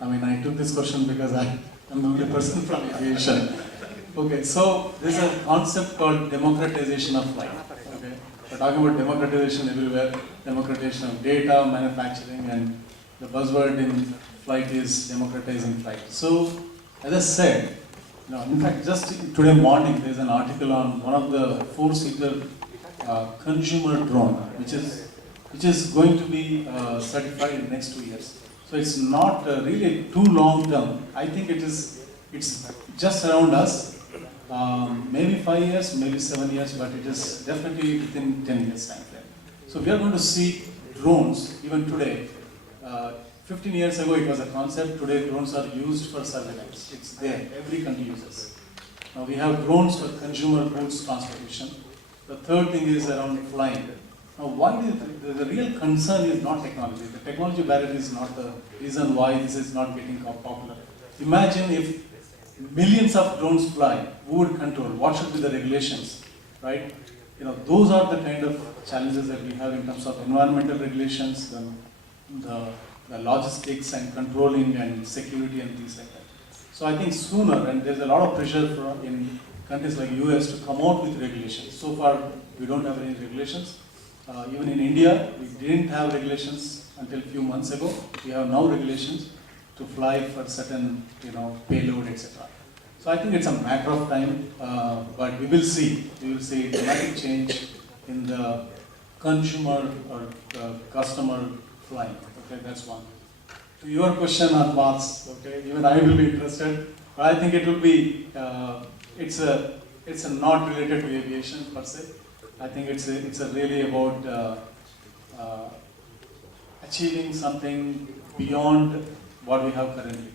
I mean, I took this question because I'm the only person from aviation. Okay, so there's a concept called democratization of flight. Okay, we're talking about democratization everywhere, democratization of data, manufacturing, and the buzzword in flight is democratizing flight. So, as I said, in fact, just today morning there's an article on one of the four-seater consumer drone, which is going to be certified in the next 2 years. So it's not really too long term. I think it's just around us. Maybe 5 years, maybe 7 years, but it is definitely within 10 years time frame. So we are going to see drones even today. 15 years ago it was a concept, today drones are used for surveillance. It's there, every country uses. Now we have drones for consumer goods transportation. The third thing is around flying. Now the real concern is not technology. The technology barrier is not the reason why this is not getting popular. Imagine if millions of drones fly, who would control? What should be the regulations, right? Those are the kind of challenges that we have in terms of environmental regulations, the logistics and controlling and security and things like that. So I think sooner, and there's a lot of pressure in countries like US to come out with regulations. So far, we don't have any regulations. Even in India, we didn't have regulations until a few months ago. We have now regulations to fly for certain, payload, etc. So I think it's a matter of time, but we will see dramatic change in the consumer or customer flying. Okay, that's one. To your question on Mars, okay, even I will be interested, but I think it will be, it's a not related to aviation per se. I think it's a really about achieving something beyond what we have currently,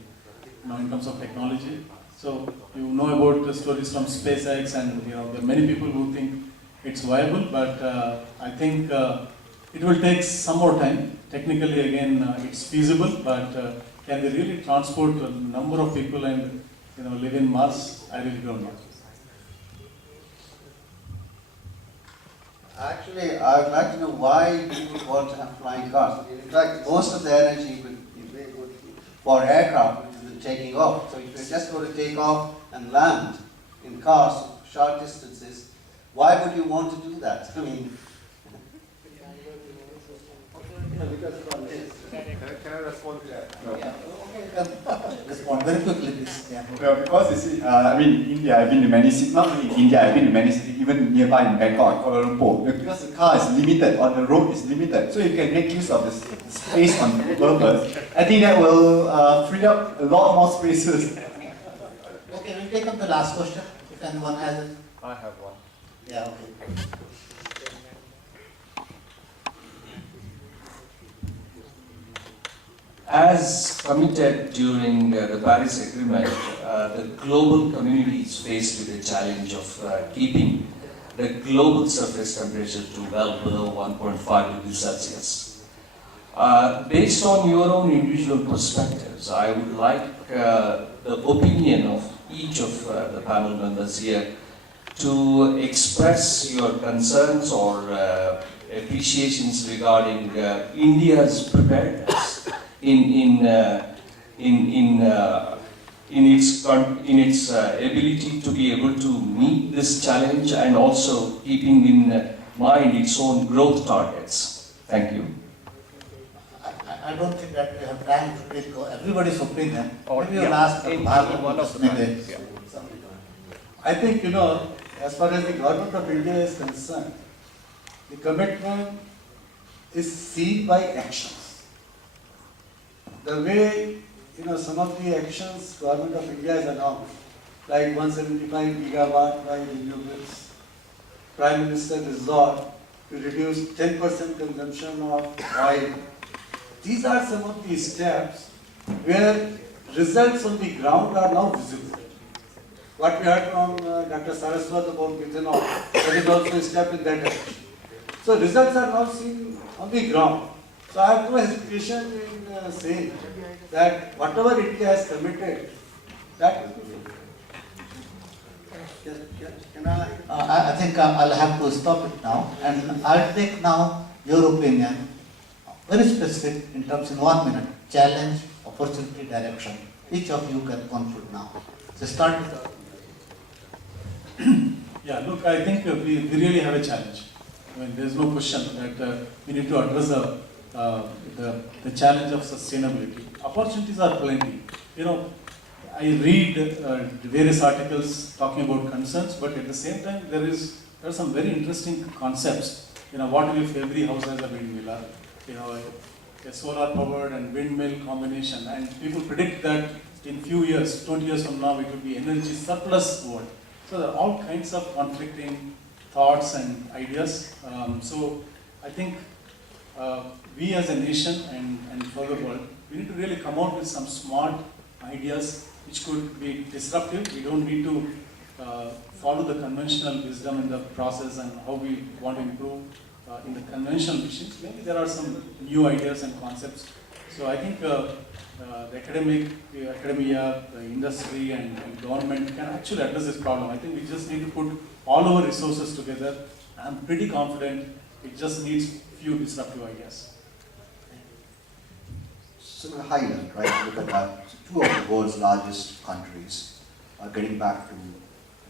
in terms of technology. So you know about the stories from SpaceX, and there are many people who think it's viable, but I think it will take some more time. Technically, again, it's feasible, but can they really transport a number of people and live in Mars? I really don't know. Actually, I would like to know why you would want to have flying cars. In fact, most of the energy would for aircraft, which is taking off. So if you're just going to take off and land in cars short distances, why would you want to do that? I mean, can I respond to that? No. Respond very quickly, please. Yeah. Well, because you see, in India, I've been to many cities, not only in India, I've been to many cities, even nearby in Bangkok, Kuala Lumpur. Because the car is limited, on the road is limited, so you can make use of this space on purpose. I think that will free up a lot more spaces. Okay, we'll take up the last question, if anyone has it. I have one. Yeah, okay. As committed during the Paris Agreement, the global community is faced with the challenge of keeping the global surface temperature to well below 1.5 degrees Celsius. Based on your own individual perspectives, I would like the opinion of each of the panel members here to express your concerns or appreciations regarding India's preparedness in its ability to be able to meet this challenge and also keeping in mind its own growth targets. Thank you. I don't think that we have time to take everybody's opinion. Or, Maybe you'll yeah, ask one of the maybe. yeah. I think, as far as the government of India is concerned, the commitment is seen by actions. The way, some of the actions government of India has announced, like 175 gigawatt by renewables, Prime Minister resolved to reduce 10% consumption of oil. These are some of the steps where results on the ground are now visible. What we heard from Dr. Saraswat about methanol, that is also a step in that direction. So results are now seen on the ground. So I have no hesitation in saying that whatever India has committed, that will be fulfilled. I think I'll have to stop it now, and I'll take now your opinion, very specific in terms in 1 minute, challenge, opportunity, direction. Each of you can conclude now. So start with Yeah, look, I think we really have a challenge. There's no question that we need to address the challenge of sustainability. Opportunities are plenty. I read various articles talking about concerns, but at the same time, there are some very interesting concepts. What if every house has a windmill? A solar powered and windmill combination, and people predict that in few years, 20 years from now, it will be energy surplus world. So there are all kinds of conflicting thoughts and ideas. So I think we as a nation and for the world, we need to really come out with some smart ideas which could be disruptive. We don't need to follow the conventional wisdom in the process and how we want to improve in the conventional machines. Maybe there are some new ideas and concepts. So I think the academia, the industry and government can actually address this problem. I think we just need to put all our resources together. I'm pretty confident it just needs few disruptive ideas. So at a high level, right, look at that. Two of the world's largest countries are getting back to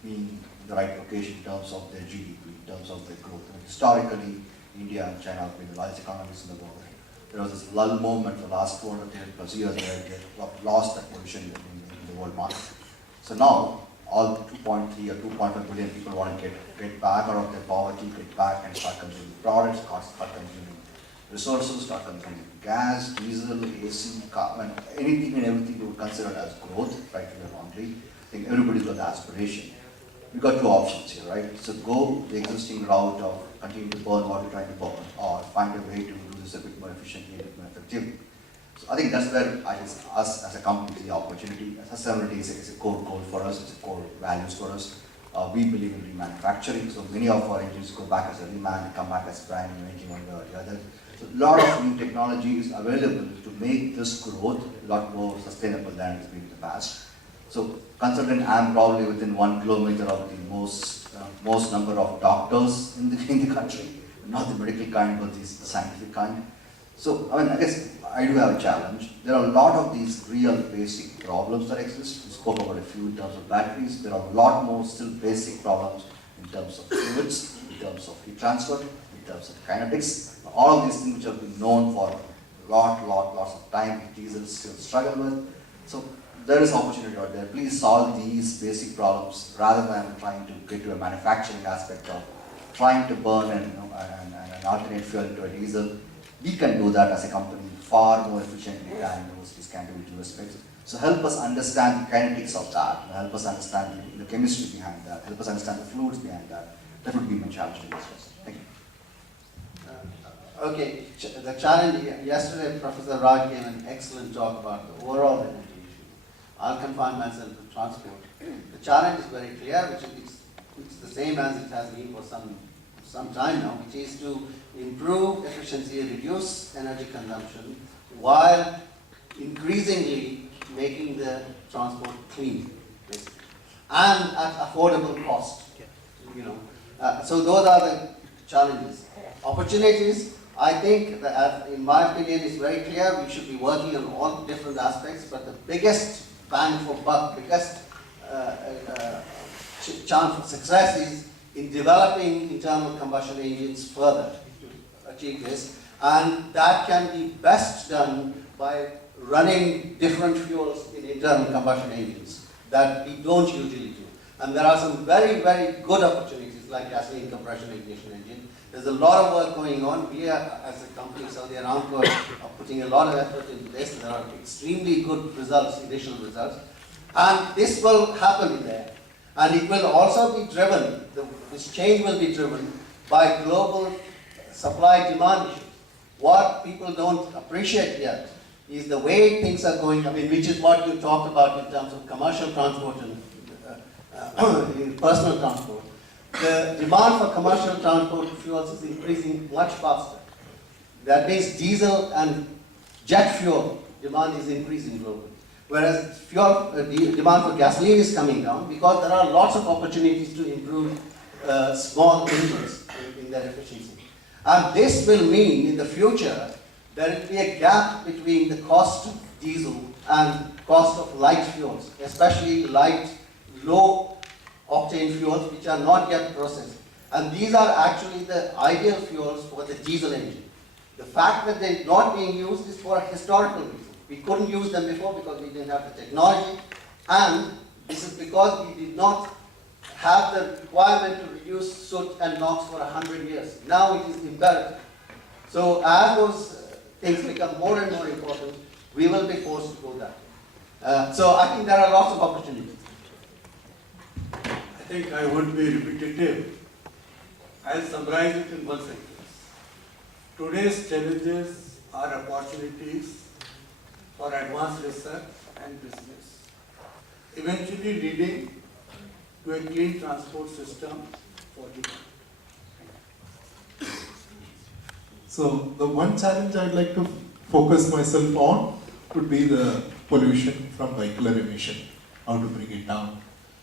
being in the right location in terms of their GDP, in terms of their growth. And historically, India and China have been the largest economies in the world. There was this lull moment for the last 200 plus years where they lost that position in the world market. So now, all 2.3 or 2.5 billion people want to get back out of their poverty, get back and start consuming products, start consuming resources, start consuming gas, diesel, AC, carbon, anything and everything you would consider as growth, right, wrongly. I think everybody's got the aspiration. We've got two options here, right? So go the existing route of continue to burn what you're trying to burn, or find a way to do this a bit more efficiently, a bit more effectively. So I think that's where us as a company see the opportunity. Sustainability is a core goal for us, it's a core values for us. We believe in remanufacturing, so many of our engines go back as a reman and come back as brand new engine one way or the other. So a lot of new technology is available to make this growth a lot more sustainable than it's been in the past. So considering I'm probably within 1 kilometer of the most number of doctors in the country, not the medical kind but the scientific kind. So I mean, I guess I do have a challenge. There are a lot of these real basic problems that exist. We spoke about a few in terms of batteries. There are a lot more still basic problems in terms of fluids, in terms of heat transfer, in terms of kinetics. All of these things which have been known for lots of time, diesel still struggle with. So there is opportunity out there. Please solve these basic problems rather than trying to get to a manufacturing aspect of trying to burn an alternate fuel into a diesel. We can do that as a company far more efficiently than universities can do with respect. So help us understand the kinetics of that, help us understand the chemistry behind that, help us understand the fluids behind that. That would be my challenge in this case. Thank you. Okay, the challenge, yesterday Professor Raj gave an excellent talk about the overall energy issue. I'll confine myself to transport. The challenge is very clear, which is it's the same as it has been for some time now, which is to improve efficiency, reduce energy consumption, while increasingly making the transport clean, basically, and at affordable cost. You know, so those are the challenges. Opportunities, I think that, in my opinion, is very clear. We should be working on all different aspects, but the biggest bang for buck, biggest chance for success is in developing internal combustion engines further to achieve this, and that can be best done by running different fuels in internal combustion engines that we don't usually do. And there are some very, very good opportunities like gasoline compression ignition engine. There's a lot of work going on. We are, as a company, Saudi Aramco, are putting a lot of effort into this. There are extremely good results, initial results. And this will happen there. And it will also be driven, this change will be driven by global supply-demand issues. What people don't appreciate yet is the way things are going, I mean, which is what you talked about in terms of commercial transport and personal transport. The demand for commercial transport fuels is increasing much faster. That means diesel and jet fuel demand is increasing globally. Whereas demand for gasoline is coming down because there are lots of opportunities to improve small engines in their efficiency. And this will mean in the future there will be a gap between the cost of diesel and cost of light fuels, especially light, low octane fuels which are not yet processed. And these are actually the ideal fuels for the diesel engine. The fact that they're not being used is for a historical reason. We couldn't use them before because we didn't have the technology, and this is because we did not have the requirement to reduce soot and NOx for 100 years. Now it is imperative. So as those things become more and more important, we will be forced to go that way. So I think there are lots of opportunities. I think I would be repetitive. I'll summarize it in one sentence. Today's challenges are opportunities for advanced research and business, eventually leading to a clean transport system for the country. So the one challenge I'd like to focus myself on would be the pollution from vehicular emission, how to bring it down.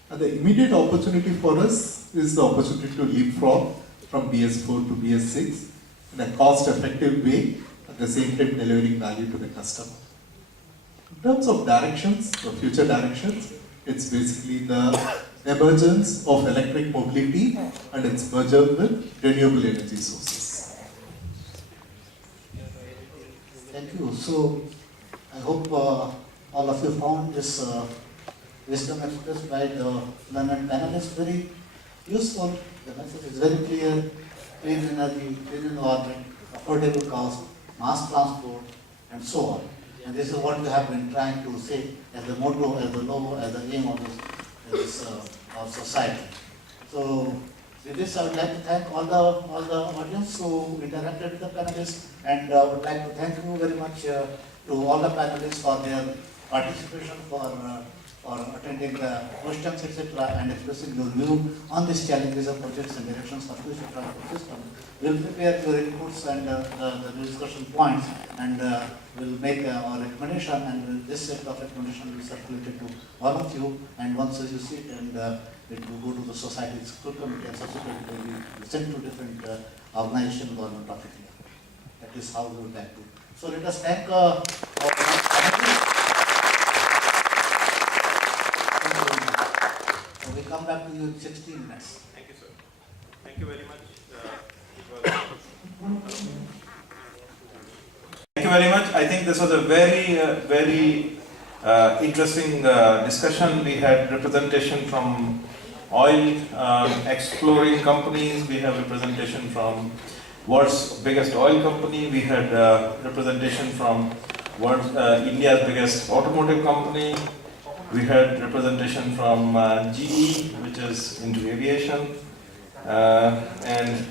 And the immediate opportunity for us is the opportunity to leapfrog from BS4 to BS6 in a cost-effective way, at the same time delivering value to the customer. In terms of directions, the future directions, it's basically the emergence of electric mobility and its merger with renewable energy sources. Thank you. So I hope all of you found this wisdom expressed by the learned panelists very useful. The message is very clear: clean energy, clean environment, affordable cost, mass transport, and so on. And this is what we have been trying to say as the motto, as the logo, as the aim of this of society. So with this, I would like to thank all the audience who interacted with the panelists, and I would like to thank you very much to all the panelists for their participation, for attending the questions, etc., and expressing your view on these challenges of projects and directions for future transport system. We'll prepare your inputs and the discussion points, and we'll make our recommendation, and this set of recommendation will be circulated to all of you, and once you see it, and it will go to the society's full committee, and subsequently will be sent to different organizations, government of India. That is how we would like to. So let us thank our panelists. So we come back to you in 16 minutes. Thank you, sir. Thank you very much. Thank you very much. I think this was a very interesting discussion. We had representation from oil exploring companies. We have representation from world's biggest oil company. We had representation from India's biggest automotive company. We had representation from GE, which is into aviation, and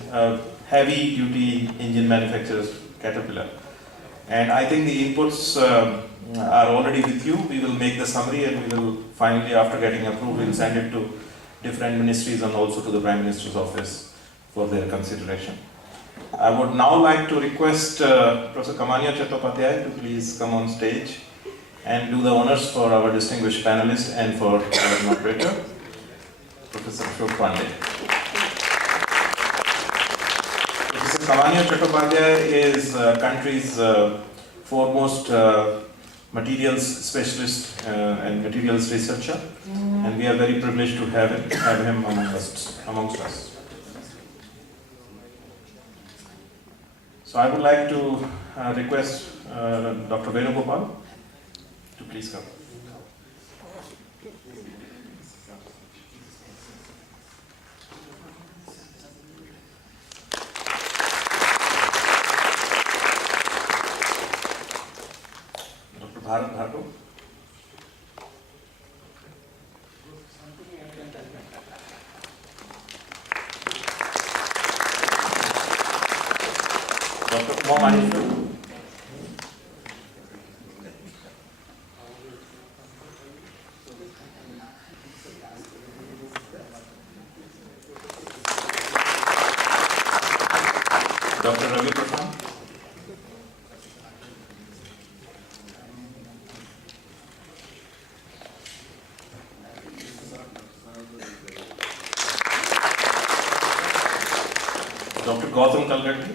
heavy duty engine manufacturers, Caterpillar. And I think the inputs are already with you. We will make the summary, and we will finally, after getting approved, we'll send it to different ministries and also to the Prime Minister's office for their consideration. I would now like to request Professor Kamania Chattopadhyay to please come on stage and do the honors for our distinguished panelists and for our moderator, Professor Ashok Pandey. Professor Kamania Chattopadhyay is country's foremost materials specialist and materials researcher, and we are very privileged to have him amongst us. So I would like to request Dr. Venugopal to please come. Dr. Bharat Bhargava. Dr. Uma Maheshwari. Dr. Ravi Prasad. Dr. Gautam Kalgatti.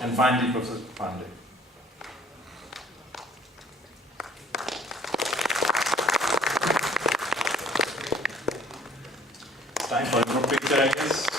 And finally, Professor Pandey. Time for a group picture, I guess.